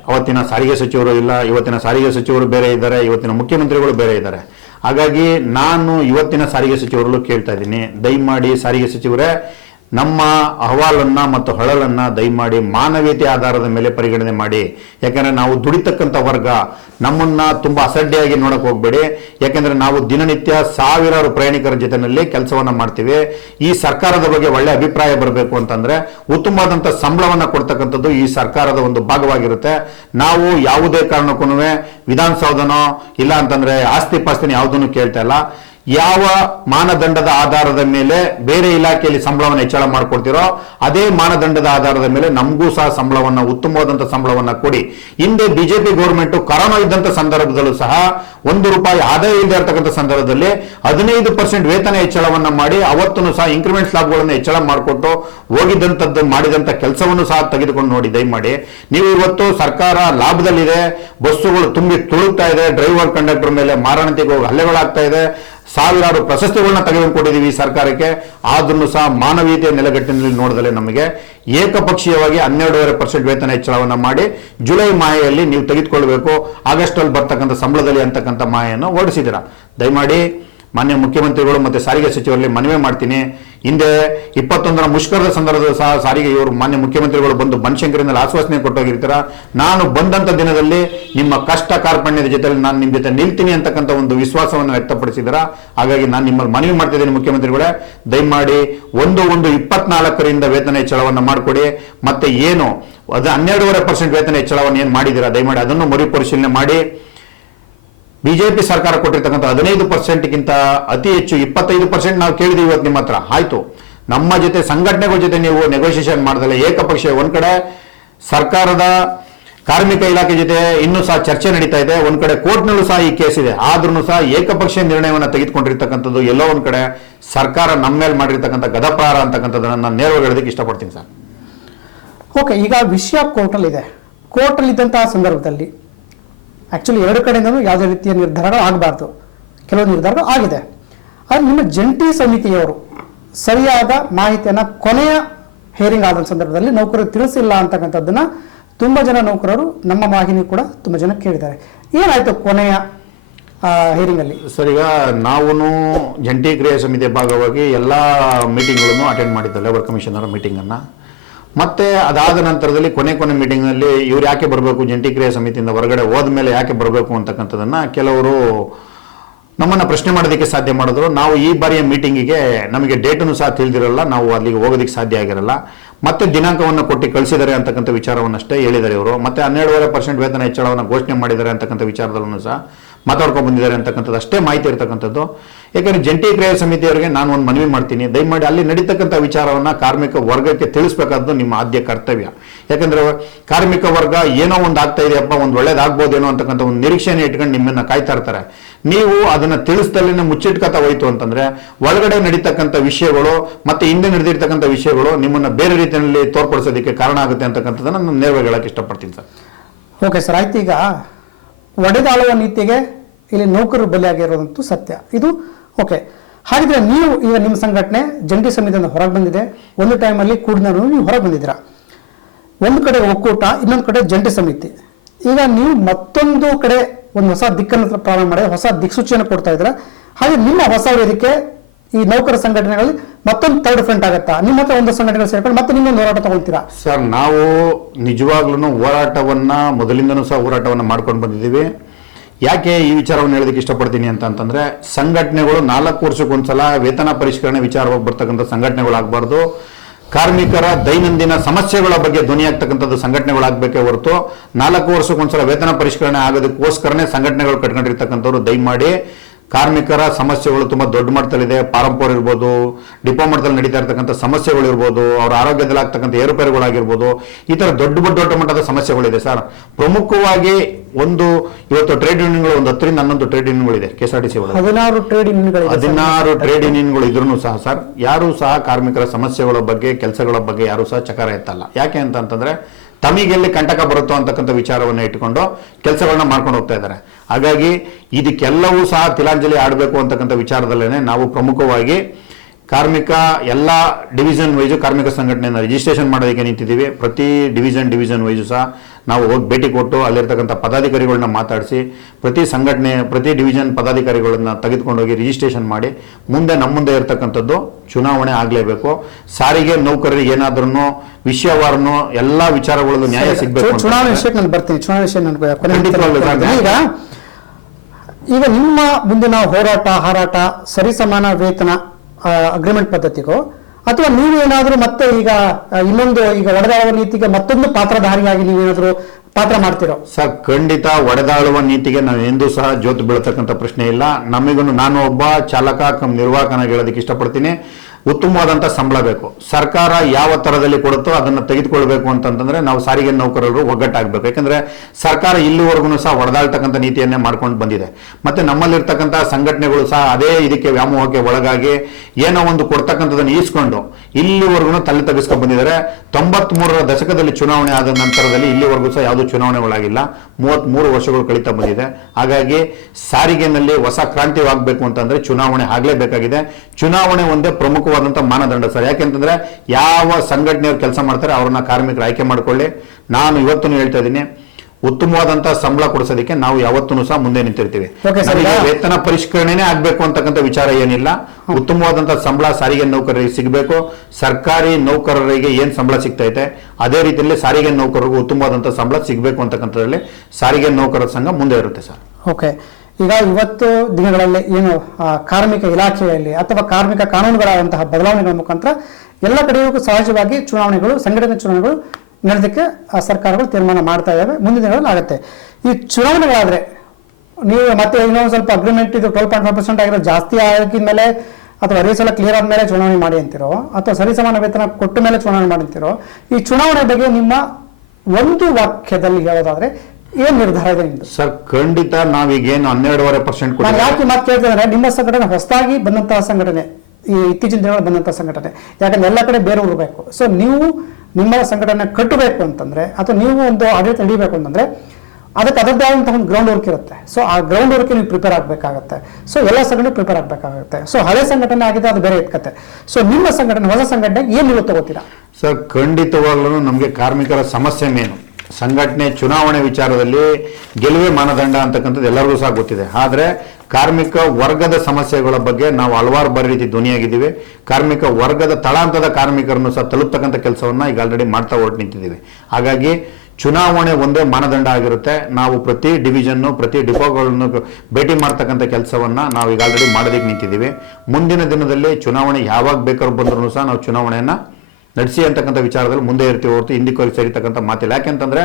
ಅವತ್ತಿನ ಸಾರಿಗೆ ಸಚಿವರು ಇಲ್ಲ, ಇವತ್ತಿನ ಸಾರಿಗೆ ಸಚಿವರು ಬೇರೆ ಇದ್ದಾರೆ, ಇವತ್ತಿನ ಮುಖ್ಯಮಂತ್ರಿಗಳು ಬೇರೆ ಇದ್ದಾರೆ. ಹಾಗಾಗಿ ನಾನು ಇವತ್ತಿನ ಸಾರಿಗೆ ಸಚಿವರಲ್ಲೂ ಕೇಳ್ತಾ ಇದ್ದೀನಿ, ದಯಮಾಡಿ ಸಾರಿಗೆ ಸಚಿವರೇ ನಮ್ಮ ಅಹವಾಲನ್ನ ಮತ್ತು ಹಳಲನ್ನ ದಯಮಾಡಿ ಮಾನವೀಯತೆ ಆಧಾರದ ಮೇಲೆ ಪರಿಗಣನೆ ಮಾಡಿ. ಯಾಕಂದ್ರೆ ನಾವು ದುಡಿತಕ್ಕಂಥ ವರ್ಗ, ನಮ್ಮನ್ನ ತುಂಬಾ ಅಸಡ್ಡೆಯಾಗಿ ನೋಡಕ್ ಹೋಗ್ಬೇಡಿ. ಯಾಕಂದ್ರೆ ನಾವು ದಿನನಿತ್ಯ ಸಾವಿರಾರು ಪ್ರಯಾಣಿಕರ ಜೊತೆನಲ್ಲಿ ಕೆಲಸವನ್ನ ಮಾಡ್ತೀವಿ. ಈ ಸರ್ಕಾರದ ಬಗ್ಗೆ ಒಳ್ಳೆ ಅಭಿಪ್ರಾಯ ಬರಬೇಕು ಅಂತಂದ್ರೆ ಉತ್ತಮವಾದಂತ ಸಂಬಳವನ್ನ ಕೊಡ್ತಕ್ಕಂಥದ್ದು ಈ ಸರ್ಕಾರದ ಒಂದು ಭಾಗವಾಗಿರುತ್ತೆ. ನಾವು ಯಾವುದೇ ಕಾರಣಕ್ಕೂ ವಿಧಾನಸೌಧನೋ ಇಲ್ಲ ಅಂತಂದ್ರೆ ಆಸ್ತಿ ಪಾಸ್ತಿನ ಯಾವುದನ್ನು ಕೇಳ್ತಾ ಇಲ್ಲ. ಯಾವ ಮಾನದಂಡದ ಆಧಾರದ ಮೇಲೆ ಬೇರೆ ಇಲಾಖೆಯಲ್ಲಿ ಸಂಬಳವನ್ನು ಹೆಚ್ಚಳ ಮಾಡಿಕೊಡ್ತಿರೋ ಅದೇ ಮಾನದಂಡದ ಆಧಾರದ ಮೇಲೆ ನಮಗೂ ಸಹ ಸಂಬಳವನ್ನ, ಉತ್ತಮವಾದಂತಹ ಸಂಬಳವನ್ನ ಕೊಡಿ. ಹಿಂದೆ ಬಿಜೆಪಿ ಗೌರ್ಮೆಂಟ್ ಕೊರೋನಾ ಇದ್ದಂತ ಸಂದರ್ಭದಲ್ಲೂ ಸಹ ₹1 ಆದಾಯ ಇಲ್ಲದೆ ಇರತಕ್ಕಂಥ ಸಂದರ್ಭದಲ್ಲಿ 15% ವೇತನ ಹೆಚ್ಚಳವನ್ನ ಮಾಡಿ ಅವತ್ತೂ ಸಹ ಇನ್ಕ್ರಿಮೆಂಟ್ ಸ್ಲಾಬ್ಗಳನ್ನು ಹೆಚ್ಚಳ ಮಾಡಿಕೊಟ್ಟು ಹೋಗಿದ್ದಂಥದ್ದು ಮಾಡಿದಂತ ಕೆಲಸವನ್ನು ಸಹ ತೆಗೆದುಕೊಂಡು ನೋಡಿ. ದಯಮಾಡಿ ನೀವು ಇವತ್ತು ಸರ್ಕಾರ ಲಾಭದಲ್ಲಿದೆ, ಬಸ್ಸುಗಳು ತುಂಬಿ ತುಳುಕ್ತಾ ಇದೆ, ಡ್ರೈವರ್ ಕಂಡಕ್ಟರ್ ಮೇಲೆ ಮಾರಣಾಂತಿಕ ಹಲ್ಲೆಗಳಾಗ್ತಾ ಇದೆ, ಸಾವಿರಾರು ಪ್ರಶಸ್ತಿಗಳನ್ನ ತೆಗೆದುಕೊಂಡಿದ್ದೀವಿ ಈ ಸರ್ಕಾರಕ್ಕೆ. ಆದ್ರೂ ಸಹ ಮಾನವೀಯತೆಯ ನೆಲೆಗಟ್ಟಿನಲ್ಲಿ ನೋಡಿದರೆ ನಮಗೆ ಏಕಪಕ್ಷೀಯವಾಗಿ 12.5% ವೇತನ ಹೆಚ್ಚಳವನ್ನ ಮಾಡಿ ಜುಲೈ ಮಾಹೆಯಲ್ಲಿ ನೀವು ತೆಗೆದುಕೊಳ್ಬೇಕು, ಆಗಸ್ಟ್ ಅಲ್ಲಿ ಬರ್ತಕ್ಕಂಥ ಸಂಬಳದಲ್ಲಿ ಅಂತಕ್ಕಂಥ ಮಾಹೆಯನ್ನು ಹೊರಡಿಸಿದ್ದೀರಾ. ದಯಮಾಡಿ ಮಾನ್ಯ ಮುಖ್ಯಮಂತ್ರಿಗಳು ಮತ್ತೆ ಸಾರಿಗೆ ಸಚಿವರಲ್ಲಿ ಮನವಿ ಮಾಡ್ತೀನಿ. ಹಿಂದೆ 21ರ ಮುಷ್ಕರದ ಸಂದರ್ಭದಲ್ಲಿ ಸಹ ಸಾರಿಗೆ ಇವರು ಮಾನ್ಯ ಮುಖ್ಯಮಂತ್ರಿಗಳು ಬಂದು ಬನಶಂಕರಿನಲ್ಲಿ ಆಶ್ವಾಸನೆ ಕೊಟ್ಟೋಗಿರ್ತೀರ. ನಾನು ಬಂದಂತ ದಿನದಲ್ಲಿ ನಿಮ್ಮ ಕಷ್ಟ ಕಾರ್ಪಣ್ಯದ ಜೊತೆಲಿ ನಾನು ನಿಮ್ಮ ಜೊತೆ ನಿಲ್ತೀನಿ ಅಂತಕ್ಕಂಥ ಒಂದು ವಿಶ್ವಾಸವನ್ನು ವ್ಯಕ್ತಪಡಿಸಿದ್ದೀರಾ. ಹಾಗಾಗಿ ನಾನು ನಿಮ್ಮಲ್ಲಿ ಮನವಿ ಮಾಡ್ತಿದ್ದೀನಿ ಮುಖ್ಯಮಂತ್ರಿಗಳೇ, ದಯಮಾಡಿ 1/1/24 ವೇತನ ಹೆಚ್ಚಳವನ್ನು ಮಾಡಿಕೊಡಿ. ಮತ್ತೆ ಏನು ಅದು 12.5% ವೇತನ ಹೆಚ್ಚಳವನ್ನು ಏನು ಮಾಡಿದ್ದೀರಾ ದಯಮಾಡಿ ಅದನ್ನು ಮರುಪರಿಶೀಲನೆ ಮಾಡಿ. ಬಿಜೆಪಿ ಸರ್ಕಾರ ಕೊಟ್ಟಿರ್ತಕ್ಕಂಥ 15%ಗಿಂತ ಅತಿ ಹೆಚ್ಚು 25% ನಾವು ಕೇಳಿದೀವಿ ಇವತ್ತು ನಿಮ್ಮ ಹತ್ರ. ಆಯ್ತು, ನಮ್ಮ ಜೊತೆ ಸಂಘಟನೆಗಳ ಜೊತೆ ನೀವು ನೆಗೋಷಿಯೇಷನ್ ಮಾಡದಲ್ಲ ಏಕಪಕ್ಷೀಯ ಒಂದ್ ಕಡೆ ಸರ್ಕಾರದ ಕಾರ್ಮಿಕ ಇಲಾಖೆ ಜೊತೆ ಇನ್ನೂ ಸಹ ಚರ್ಚೆ ನಡೀತಾ ಇದೆ, ಒಂದ್ ಕಡೆ ಕೋರ್ಟ್ನಲ್ಲೂ ಸಹ ಈ ಕೇಸ್ ಇದೆ. ಆದ್ರೂ ಸಹ ಏಕಪಕ್ಷೀಯ ನಿರ್ಣಯವನ್ನು ತೆಗೆದುಕೊಂಡಿರ್ತಕ್ಕಂಥದ್ದು ಎಲ್ಲೋ ಒಂದ್ ಕಡೆ ಸರ್ಕಾರ ನಮ್ಮ ಮೇಲೆ ಮಾಡಿರ್ತಕ್ಕಂಥ ಗದಪ್ರಹಾರ ಅಂತಕ್ಕಂಥದ್ದನ್ನು ನಾನು ನೇರವಾಗಿ ಹೇಳೋದಕ್ಕೆ ಇಷ್ಟಪಡ್ತೀನಿ ಸರ್. ಓಕೆ, ಈಗ ವಿಷಯ ಕೋರ್ಟಲ್ಲಿ ಇದೆ. ಕೋರ್ಟಲ್ಲಿ ಇದ್ದಂತಹ ಸಂದರ್ಭದಲ್ಲಿ ಆ್ಯಕ್ಚುಲಿ ಎರಡು ಕಡೆಯಿಂದಲೂ ಯಾವುದೇ ರೀತಿಯ ನಿರ್ಧಾರಗಳು ಆಗಬಾರ್ದು, ಕೆಲವು ನಿರ್ಧಾರಗಳು ಆಗಿದೆ. ಆದರೆ ನಿಮ್ಮ ಜಂಟಿ ಸಮಿತಿಯವರು ಸರಿಯಾದ ಮಾಹಿತಿಯನ್ನು ಕೊನೆಯ ಹೇರಿಂಗ್ ಆದ ಸಂದರ್ಭದಲ್ಲಿ ನೌಕರರು ತಿಳಿಸಿಲ್ಲ ಅಂತಕ್ಕಂಥದ್ದನ್ನು ತುಂಬ ಜನ ನೌಕರರು ನಮ್ಮ ವಾಹಿನಿ ಕೂಡ ತುಂಬ ಜನ ಕೇಳಿದ್ದಾರೆ. ಏನಾಯಿತು ಕೊನೆಯ ಹೇರಿಂಗಲ್ಲಿ? ಸರ್, ಈಗ ನಾವು ಜಂಟಿ ಕ್ರಿಯಾ ಸಮಿತಿಯ ಭಾಗವಾಗಿ ಎಲ್ಲ ಮೀಟಿಂಗ್ಗಳನ್ನು ಅಟೆಂಡ್ ಮಾಡಿದ್ದೆ, ಲೇಬರ್ ಕಮಿಷನರ್ ಮೀಟಿಂಗನ್ನು. ಮತ್ತೆ ಅದಾದ ನಂತರದಲ್ಲಿ ಕೊನೆ ಮೀಟಿಂಗ್ನಲ್ಲಿ ಇವ್ರು ಯಾಕೆ ಬರಬೇಕು, ಜಂಟಿ ಕ್ರಿಯಾ ಸಮಿತಿಯಿಂದ ಹೊರಗಡೆ ಹೋದ ಮೇಲೆ ಯಾಕೆ ಬರಬೇಕು ಅಂತಕ್ಕಂಥದ್ದನ್ನು ಕೆಲವರು ನಮ್ಮನ್ನು ಪ್ರಶ್ನೆ ಮಾಡೋದಕ್ಕೆ ಸಾಧ್ಯ ಮಾಡಿದ್ರು. ನಾವು ಈ ಬಾರಿಯ ಮೀಟಿಂಗಿಗೆ ನಮಗೆ ಡೇಟನ್ನು ಸಹ ತಿಳಿದಿರಲ್ಲ, ನಾವು ಅಲ್ಲಿಗೆ ಹೋಗೋದಕ್ಕೆ ಸಾಧ್ಯ ಆಗಿರಲ್ಲ. ಮತ್ತೆ ದಿನಾಂಕವನ್ನು ಕೊಟ್ಟು ಕಳಿಸಿದ್ದಾರೆ ಅಂತಕ್ಕಂಥ ವಿಚಾರವನ್ನಷ್ಟೇ ಹೇಳಿದ್ದಾರೆ ಇವರು. ಮತ್ತೆ 12.5% ವೇತನ ಹೆಚ್ಚಳವನ್ನು ಘೋಷಣೆ ಮಾಡಿದ್ದಾರೆ ಅಂತಕ್ಕಂಥ ವಿಚಾರದಲ್ಲೂ ಸಹ ಮಾತಾಡ್ಕೊಂಡು ಬಂದಿದ್ದಾರೆ ಅಂತಕ್ಕಂಥದ್ದು ಅಷ್ಟೇ ಮಾಹಿತಿ ಇರತಕ್ಕಂಥದ್ದು. ಯಾಕಂದ್ರೆ ಜಂಟಿ ಕ್ರಿಯಾ ಸಮಿತಿಯವರಿಗೆ ನಾನು ಒಂದು ಮನವಿ ಮಾಡ್ತೀನಿ, ದಯಮಾಡಿ ಅಲ್ಲಿ ನಡೀತಕ್ಕಂಥ ವಿಚಾರವನ್ನ ಕಾರ್ಮಿಕ ವರ್ಗಕ್ಕೆ ತಿಳಿಸಬೇಕಾದ್ದು ನಿಮ್ಮ ಆದ್ಯ ಕರ್ತವ್ಯ. ಯಾಕಂದ್ರೆ ಕಾರ್ಮಿಕ ವರ್ಗ ಏನೋ ಒಂದು ಆಗ್ತಾ ಇದೆಯಪ್ಪ, ಒಂದು ಒಳ್ಳೇದಾಗ್ಬೋದೇನೋ ಅಂತಕ್ಕಂಥ ಒಂದು ನಿರೀಕ್ಷೆನೆ ಇಟ್ಕೊಂಡು ನಿಮ್ಮನ್ನ ಕಾಯ್ತಾ ಇರ್ತಾರೆ. ನೀವು ಅದನ್ನ ತಿಳಿಸ್ದಲ್ಲೇ ಮುಚ್ಚಿಟ್ಕತಾ ಹೋಯ್ತು ಅಂತಂದ್ರೆ ಒಳಗಡೆ ನಡೀತಕ್ಕಂಥ ವಿಷಯಗಳು ಮತ್ತೆ ಹಿಂದೆ ನಡೆದಿರ್ತಕ್ಕಂಥ ವಿಷಯಗಳು ನಿಮ್ಮನ್ನ ಬೇರೆ ರೀತಿಯಲ್ಲಿ ತೋರ್ಪಡಿಸೋದಕ್ಕೆ ಕಾರಣ ಆಗುತ್ತೆ ಅಂತಕ್ಕಂಥದ್ದನ್ನ ನಾನು ನೇರವಾಗಿ ಹೇಳಕ್ಕೆ ಇಷ್ಟಪಡ್ತೀನಿ ಸರ್. ಓಕೆ ಸರ್, ಆಯ್ತು. ಈಗ ಒಡೆದಾಳುವ ನೀತಿಗೆ ಇಲ್ಲಿ ನೌಕರರು ಬಲಿಯಾಗಿರೋದಂತೂ ಸತ್ಯ, ಇದು ಓಕೆ. ಹಾಗಿದ್ರೆ ನೀವು ಈಗ ನಿಮ್ಮ ಸಂಘಟನೆ ಜಂಟಿ ಸಮಿತಿಯಿಂದ ಹೊರಗೆ ಬಂದಿದೆ, ಒಂದು ಟೈಮಲ್ಲಿ ಕೂಡಿನೂ ನೀವು ಹೊರಗೆ ಬಂದಿದ್ದೀರಾ. ಒಂದು ಕಡೆ ಒಕ್ಕೂಟ, ಇನ್ನೊಂದು ಕಡೆ ಜಂಟಿ ಸಮಿತಿ. ಈಗ ನೀವು ಮತ್ತೊಂದು ಕಡೆ ಒಂದು ಹೊಸ ದಿಕ್ಕನ್ನು ಪ್ರಾರಂಭ ಮಾಡಿ ಹೊಸ ದಿಕ್ಸೂಚಿಯನ್ನು ಕೊಡ್ತಾ ಇದ್ದೀರಾ. ಹಾಗೆ ನಿಮ್ಮ ಹೊಸ ವೇದಿಕೆ ಈ ನೌಕರ ಸಂಘಟನೆಗಳಲ್ಲಿ ಮತ್ತೊಂದು ಥರ್ಡ್ ಫ್ರಂಟ್ ಆಗುತ್ತಾ? ನಿಮ್ಮ ಹತ್ರ ಒಂದು ಸಂಘಟನೆಗಳು ಸೇರ್ಕೊಂಡು ಮತ್ತೆ ನಿಮ್ಮೊಂದು ಹೋರಾಟ ತಗೊಳ್ತೀರಾ? ಸರ್, ನಾವು ನಿಜವಾಗ್ಲೂ ಹೋರಾಟವನ್ನ ಮೊದಲಿಂದನೂ ಸಹ ಹೋರಾಟವನ್ನು ಮಾಡ್ಕೊಂಡು ಬಂದಿದ್ದೀವಿ. ಯಾಕೆ ಈ ವಿಚಾರವನ್ನು ಹೇಳೋದಕ್ಕೆ ಇಷ್ಟಪಡ್ತೀನಿ ಅಂತಂದ್ರೆ, ಸಂಘಟನೆಗಳು 4 ವರ್ಷಕ್ಕೊಂದ್ಸಲ ವೇತನ ಪರಿಷ್ಕರಣೆ ವಿಚಾರವಾಗಿ ಬರ್ತಕ್ಕಂಥ ಸಂಘಟನೆಗಳಾಗಬಾರ್ದು. ಕಾರ್ಮಿಕರ ದೈನಂದಿನ ಸಮಸ್ಯೆಗಳ ಬಗ್ಗೆ ಧ್ವನಿಯಾಗ್ತಕ್ಕಂಥದ್ದು ಸಂಘಟನೆಗಳಾಗಬೇಕೇ ಹೊರತು 4 ವರ್ಷಕ್ಕೊಂದ್ಸಲ ವೇತನ ಪರಿಷ್ಕರಣೆ ಆಗೋದಕ್ಕೋಸ್ಕರನೇ ಸಂಘಟನೆಗಳು ಕಟ್ಕೊಂಡಿರ್ತಕ್ಕಂಥವ್ರು ದಯಮಾಡಿ ಕಾರ್ಮಿಕರ ಸಮಸ್ಯೆಗಳು ತುಂಬಾ ದೊಡ್ಡ ಮಟ್ಟದಲ್ಲಿದೆ. ಪಾರಂಪೋರ್ ಇರ್ಬೋದು, ಡಿಪೋ ಮಟ್ಟದಲ್ಲಿ ನಡೀತಾ ಇರ್ತಕ್ಕಂಥ ಸಮಸ್ಯೆಗಳು ಇರ್ಬೋದು, ಅವರ ಆರೋಗ್ಯದಲ್ಲಿ ಆಗ್ತಕ್ಕಂಥ ಏರುಪೇರುಗಳಾಗಿರ್ಬೋದು, ಈ ತರ ದೊಡ್ಡ ಮಟ್ಟದ ಸಮಸ್ಯೆಗಳಿದೆ ಸರ್. ಪ್ರಮುಖವಾಗಿ ಇವತ್ತು ಟ್ರೇಡ್ ಯೂನಿಯನ್ಗಳು ಒಂದು 10ರಿಂದ 11 ಟ್ರೇಡ್ ಯೂನಿಯನ್ಗಳಿದೆ KSRTC ಒಳಗೆ. 16 ಟ್ರೇಡ್ ಯೂನಿಯನ್ಗಳು ಇದ್ರೂ ಸಹ ಸರ್, ಯಾರು ಸಹ ಕಾರ್ಮಿಕರ ಸಮಸ್ಯೆಗಳ ಬಗ್ಗೆ ಕೆಲಸಗಳ ಬಗ್ಗೆ ಯಾರು ಸಹ ಚಕಾರ ಎತ್ತಲ್ಲ. ಯಾಕೆ ಅಂತಂತಂದ್ರೆ ತಮಿಗೆಲ್ಲಿ ಕಂಟಕ ಬರುತ್ತೋ ಅಂತಕ್ಕಂಥ ವಿಚಾರವನ್ನು ಇಟ್ಟುಕೊಂಡು ಕೆಲಸಗಳನ್ನ ಮಾಡ್ಕೊಂಡು ಹೋಗ್ತಾ ಇದ್ದಾರೆ. ಹಾಗಾಗಿ ಇದಕ್ಕೆಲ್ಲವೂ ಸಹ ತಿಲಾಂಜಲಿ ಆಡಬೇಕು ಅಂತಕ್ಕಂಥ ವಿಚಾರದಲ್ಲೇನೆ ನಾವು ಪ್ರಮುಖವಾಗಿ ಕಾರ್ಮಿಕ ಎಲ್ಲ ಡಿವಿಷನ್ ವೈಸು ಕಾರ್ಮಿಕ ಸಂಘಟನೆಯನ್ನು ರಿಜಿಸ್ಟ್ರೇಷನ್ ಮಾಡೋದಕ್ಕೆ ನಿಂತಿದ್ದೀವಿ. ಪ್ರತಿ ಡಿವಿಷನ್ ವೈಸು ಸಹ ನಾವು ಹೋಗಿ ಭೇಟಿ ಕೊಟ್ಟು ಅಲ್ಲಿರ್ತಕ್ಕಂಥ ಪದಾಧಿಕಾರಿಗಳನ್ನ ಮಾತಾಡಿಸಿ ಪ್ರತಿ ಡಿವಿಷನ್ ಪದಾಧಿಕಾರಿಗಳನ್ನ ತೆಗೆದುಕೊಂಡೋಗಿ ರಿಜಿಸ್ಟ್ರೇಷನ್ ಮಾಡಿ ನಮ್ಮ ಮುಂದೆ ಇರತಕ್ಕಂಥದ್ದು ಚುನಾವಣೆ ಆಗಲೇಬೇಕು. ಸಾರಿಗೆ ನೌಕರರಿಗೆ ಏನಾದ್ರೂ ವಿಷಯವಾರನು ಎಲ್ಲ ವಿಚಾರಗಳಲ್ಲೂ ನ್ಯಾಯ ಸಿಗಬೇಕು. ಚುನಾವಣೆ ವಿಷಯಕ್ಕೆ ನಾನು ಬರ್ತೀನಿ. ಈಗ ನಿಮ್ಮ ಮುಂದಿನ ಹಾರಾಟ ಸರಿಸಮಾನ ವೇತನ ಅಗ್ರಿಮೆಂಟ್ ಪದ್ಧತಿಗೋ ಅಥವಾ ನೀವೇನಾದ್ರೂ ಮತ್ತೆ ಈಗ ಒಡೆದಾಳುವ ನೀತಿಗೆ ಮತ್ತೊಂದು ಪಾತ್ರಧಾರಿಯಾಗಿ ನೀವೇನಾದ್ರೂ ಪಾತ್ರ ಮಾಡ್ತಿರೋ? ಸರ್, ಖಂಡಿತ ಒಡೆದಾಳುವ ನೀತಿಗೆ ನಾವು ಎಂದೂ ಸಹ ಜೋತು ಬೀಳತಕ್ಕಂಥ ಪ್ರಶ್ನೆ ಇಲ್ಲ. ನಾನು ಒಬ್ಬ ಚಾಲಕ ನಿರ್ವಾಹಕನಾಗಿ ಹೇಳೋದಕ್ಕೆ ಇಷ್ಟಪಡ್ತೀನಿ. ಉತ್ತಮವಾದಂಥ ಸಂಬಳ ಬೇಕು. ಸರ್ಕಾರ ಯಾವ ಥರದಲ್ಲಿ ಕೊಡುತ್ತೋ ಅದನ್ನು ತೆಗೆದುಕೊಳ್ಬೇಕು ಅಂತಂದ್ರೆ ನಾವು ಸಾರಿಗೆ ನೌಕರರು ಒಗ್ಗಟ್ಟಾಗಬೇಕು. ಯಾಕಂದ್ರೆ ಸರ್ಕಾರ ಇಲ್ಲಿವರೆಗೂ ಸಹ ಹೊಡೆದಾಳ್ತಕ್ಕಂಥ ನೀತಿಯನ್ನೇ ಮಾಡ್ಕೊಂಡು ಬಂದಿದೆ. ಮತ್ತೆ ನಮ್ಮಲ್ಲಿರ್ತಕ್ಕಂಥ ಸಂಘಟನೆಗಳು ಸಹ ಅದೇ ಇದಕ್ಕೆ ವ್ಯಾಮೋಹಕ್ಕೆ ಒಳಗಾಗಿ ಏನೋ ಒಂದು ಕೊಡ್ತಕ್ಕಂಥದ್ದನ್ನು ಈಸ್ಕೊಂಡು ಇಲ್ಲಿವರೆಗೂ ತಲೆ ತಗ್ಗಿಸ್ಕೊಂಡು ಬಂದಿದ್ದಾರೆ. 93ರ ದಶಕದಲ್ಲಿ ಚುನಾವಣೆ ಆದ ನಂತರದಲ್ಲಿ ಇಲ್ಲಿವರೆಗೂ ಸಹ ಯಾವುದೂ ಚುನಾವಣೆಗಳಾಗಿಲ್ಲ. 33 ವರ್ಷಗಳು ಕಳೀತಾ ಬಂದಿದೆ. ಹಾಗಾಗಿ ಸಾರಿಗೆನಲ್ಲಿ ಹೊಸ ಕ್ರಾಂತಿವಾಗಬೇಕು ಅಂತಂದ್ರೆ ಚುನಾವಣೆ ಆಗಲೇಬೇಕಾಗಿದೆ. ಚುನಾವಣೆ ಒಂದೇ ಪ್ರಮುಖವಾದಂಥ ಮಾನದಂಡ ಸರ್. ಯಾಕೆಂತಂದ್ರೆ ಯಾವ ಸಂಘಟನೆಯವರು ಕೆಲಸ ಮಾಡ್ತಾರೆ ಅವ್ರನ್ನ ಕಾರ್ಮಿಕರು ಆಯ್ಕೆ ಮಾಡ್ಕೊಳ್ಳಿ. ನಾನು ಇವತ್ತು ಹೇಳ್ತಾ ಇದ್ದೀನಿ, ಉತ್ತಮವಾದಂತಹ ಸಂಬಳ ಕೊಡಿಸೋದಕ್ಕೆ ನಾವು ಯಾವತ್ತೂ ಸಹ ಮುಂದೆ ನಿಂತಿರ್ತೀವಿ. ವೇತನ ಪರಿಷ್ಕರಣೆನೇ ಆಗ್ಬೇಕು ಅಂತಕ್ಕಂಥ ವಿಚಾರ ಏನಿಲ್ಲ. ಉತ್ತಮವಾದಂತಹ ಸಂಬಳ ಸಾರಿಗೆ ನೌಕರರಿಗೆ ಸಿಗಬೇಕು. ಸರ್ಕಾರಿ ನೌಕರರಿಗೆ ಏನ್ ಸಂಬಳ ಸಿಗ್ತೈತೆ ಅದೇ ರೀತಿಯಲ್ಲಿ ಸಾರಿಗೆ ನೌಕರರಿಗೂ ಉತ್ತಮವಾದಂತಹ ಸಂಬಳ ಸಿಗಬೇಕು ಅಂತಕ್ಕಂಥದ್ರಲ್ಲಿ ಸಾರಿಗೆ ನೌಕರರ ಸಂಘ ಮುಂದೆ ಇರುತ್ತೆ ಸರ್. ಓಕೆ, ಈಗ ಇವತ್ತು ದಿನಗಳಲ್ಲಿ ಏನು ಕಾರ್ಮಿಕ ಇಲಾಖೆಯಲ್ಲಿ ಅಥವಾ ಕಾರ್ಮಿಕ ಕಾನೂನುಗಳಾದಂತಹ ಬದಲಾವಣೆಗಳ ಮುಖಾಂತರ ಎಲ್ಲ ಕಡೆಯೂ ಸಹಜವಾಗಿ ಚುನಾವಣೆಗಳು, ಸಂಘಟನೆ ಚುನಾವಣೆಗಳು ನಡೆದಕ್ಕೆ ಸರ್ಕಾರಗಳು ತೀರ್ಮಾನ ಮಾಡ್ತಾ ಇದ್ದಾವೆ. ಮುಂದಿನ ದಿನಗಳಲ್ಲಿ ಆಗುತ್ತೆ. ಈ ಚುನಾವಣೆಗಳಾದ್ರೆ ನೀವು ಮತ್ತೆ ಇನ್ನೊಂದು ಸ್ವಲ್ಪ ಅಗ್ರಿಮೆಂಟ್ ಇದು 12.5% ಆಗಿರೋ ಜಾಸ್ತಿ ಆಗಿದ ಮೇಲೆ ಅಥವಾ ಅದೇ ಸಲ ಕ್ಲಿಯರ್ ಆದ್ಮೇಲೆ ಚುನಾವಣೆ ಮಾಡಿ ಅಂತಿರೋ ಅಥವಾ ಸರಿಸಮಾನ ವೇತನ ಕೊಟ್ಟ ಮೇಲೆ ಚುನಾವಣೆ ಮಾಡಿರ್ತಿರೋ, ಈ ಚುನಾವಣೆ ಬಗ್ಗೆ ನಿಮ್ಮ ಒಂದು ವಾಕ್ಯದಲ್ಲಿ ಹೇಳೋದಾದ್ರೆ ಏನ್ ನಿರ್ಧಾರ ಇದೆ ನಿಮ್ದು? ಸರ್ ಖಂಡಿತ ನಾವೀಗೇನು 12.5% ನಾನು ಯಾಕೆ ಮಾತು ಕೇಳ್ತಿದ್ರೆ, ನಿಮ್ಮ ಸಂಘಟನೆ ಹೊಸದಾಗಿ ಬಂದಂತಹ ಸಂಘಟನೆ, ಈ ಇತ್ತೀಚಿನ ದಿನಗಳಲ್ಲಿ ಬಂದಂತಹ ಸಂಘಟನೆ, ಯಾಕಂದ್ರೆ ಎಲ್ಲ ಕಡೆ ಬೇರೆ ಇರಬೇಕು. ಸೊ ನೀವು ನಿಮ್ಮ ಸಂಘಟನೆ ಕಟ್ಟಬೇಕು ಅಂತಂದ್ರೆ ಅಥವಾ ನೀವು ಒಂದು ಆಡಳಿತ ಹಿಡಿಬೇಕು ಅಂತಂದ್ರೆ ಅದಕ್ಕೆ ಅದರದ್ದೇ ಆದಂತಹ ಒಂದು ಗ್ರೌಂಡ್ ವರ್ಕ್ ಇರುತ್ತೆ. ಸೊ ಆ ಗ್ರೌಂಡ್ ವರ್ಕ್ ನೀವು ಪ್ರಿಪೇರ್ ಆಗಬೇಕಾಗುತ್ತೆ. ಸೊ ಎಲ್ಲ ಸಂಘಟನೆ ಪ್ರಿಪೇರ್ ಆಗಬೇಕಾಗುತ್ತೆ. ಸೊ ಹಳೆ ಸಂಘಟನೆ ಆಗಿದೆ, ಅದು ಬೇರೆ ಇಟ್ಕತ್ತೆ. ಸೊ ನಿಮ್ಮ ಸಂಘಟನೆ, ಹೊಸ ಸಂಘಟನೆಗೆ ಏನು ನೀವು ತಗೋತೀರಾ? ಸರ್ ಖಂಡಿತವಾಗ್ಲೂ ನಮಗೆ ಕಾರ್ಮಿಕರ ಸಮಸ್ಯೆ ಮೇನು. ಸಂಘಟನೆ ಚುನಾವಣೆ ವಿಚಾರದಲ್ಲಿ ಗೆಲುವೇ ಮಾನದಂಡ ಅಂತಕ್ಕಂಥದ್ದು ಎಲ್ಲರಿಗೂ ಸಹ ಗೊತ್ತಿದೆ. ಆದರೆ ಕಾರ್ಮಿಕ ವರ್ಗದ ಸಮಸ್ಯೆಗಳ ಬಗ್ಗೆ ನಾವು ಹಲವಾರು ಬಾರಿ ರೀತಿ ಧ್ವನಿಯಾಗಿದ್ದೀವಿ. ಕಾರ್ಮಿಕ ವರ್ಗದ ತಳಾಂತದ ಕಾರ್ಮಿಕರನ್ನು ಸಹ ತಲುಪ್ತಕ್ಕಂಥ ಕೆಲಸವನ್ನ ಈಗ ಆಲ್ರೆಡಿ ಮಾಡ್ತಾ ಹೊರಟು ನಿಂತಿದ್ದೀವಿ. ಹಾಗಾಗಿ ಚುನಾವಣೆ ಒಂದೇ ಮಾನದಂಡ ಆಗಿರುತ್ತೆ. ನಾವು ಪ್ರತಿ ಡಿವಿಷನ್ನು, ಪ್ರತಿ ಡಿಪೋಗಳನ್ನು ಭೇಟಿ ಮಾಡ್ತಕ್ಕಂಥ ಕೆಲಸವನ್ನ ನಾವು ಈಗ ಆಲ್ರೆಡಿ ಮಾಡೋದಕ್ಕೆ ನಿಂತಿದ್ದೀವಿ. ಮುಂದಿನ ದಿನದಲ್ಲಿ ಚುನಾವಣೆ ಯಾವಾಗ ಬೇಕಾದ್ರೂ ಬಂದರೂ ಸಹ ನಾವು ಚುನಾವಣೆಯನ್ನ ನಡೆಸಿ ಅಂತಕ್ಕಂಥ ವಿಚಾರದಲ್ಲಿ ಮುಂದೆ ಇರ್ತೀವಿ ಹೊರತು ಹಿಂದಕ್ಕೆ ಸೇರಿತಕ್ಕಂಥ ಮಾತಿಲ್ಲ. ಯಾಕೆಂತಂದ್ರೆ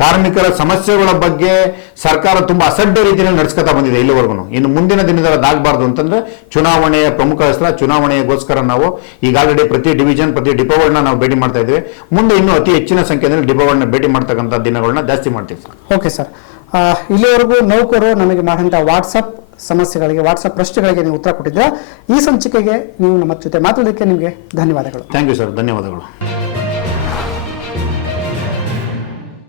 ಕಾರ್ಮಿಕರ ಸಮಸ್ಯೆಗಳ ಬಗ್ಗೆ ಸರ್ಕಾರ ತುಂಬಾ ಅಸಡ್ಡ ರೀತಿಯಲ್ಲಿ ನಡೆಸ್ಕೊತಾ ಬಂದಿದೆ ಇಲ್ಲಿವರೆಗೂ. ಇನ್ನು ಮುಂದಿನ ದಿನದಲ್ಲಿ ಅದಾಗಬಾರ್ದು ಅಂತಂದ್ರೆ ಚುನಾವಣೆಯ ಪ್ರಮುಖ ಅಸ್ತ್ರ. ಚುನಾವಣೆಗೋಸ್ಕರ ನಾವು ಈಗ ಆಲ್ರೆಡಿ ಪ್ರತಿ ಡಿವಿಷನ್, ಪ್ರತಿ ಡಿಪೋಗಳನ್ನ ನಾವು ಭೇಟಿ ಮಾಡ್ತಾ ಇದ್ದೀವಿ. ಮುಂದೆ ಇನ್ನೂ ಅತಿ ಹೆಚ್ಚಿನ ಸಂಖ್ಯೆಯಲ್ಲಿ ಡಿಪೋಗಳನ್ನ ಭೇಟಿ ಮಾಡ್ತಕ್ಕಂಥ ದಿನಗಳನ್ನ ಜಾಸ್ತಿ ಮಾಡ್ತೀವಿ ಸರ್. ಓಕೆ ಸರ್, ಇಲ್ಲಿವರೆಗೂ ನೌಕರರು ನಮಗೆ ಮಾಡಿದಂಥ ವಾಟ್ಸಪ್ ಸಮಸ್ಯೆಗಳಿಗೆ, ವಾಟ್ಸಪ್ ಪ್ರಶ್ನೆಗಳಿಗೆ ನೀವು ಉತ್ತರ ಕೊಟ್ಟಿದ್ದೀರಾ. ಈ ಸಂಚಿಕೆಗೆ ನೀವು ನಮ್ಮ ಜೊತೆ ಮಾತಾಡೋದಕ್ಕೆ ನಿಮಗೆ ಧನ್ಯವಾದಗಳು. ಥ್ಯಾಂಕ್ ಯು ಸರ್, ಧನ್ಯವಾದಗಳು.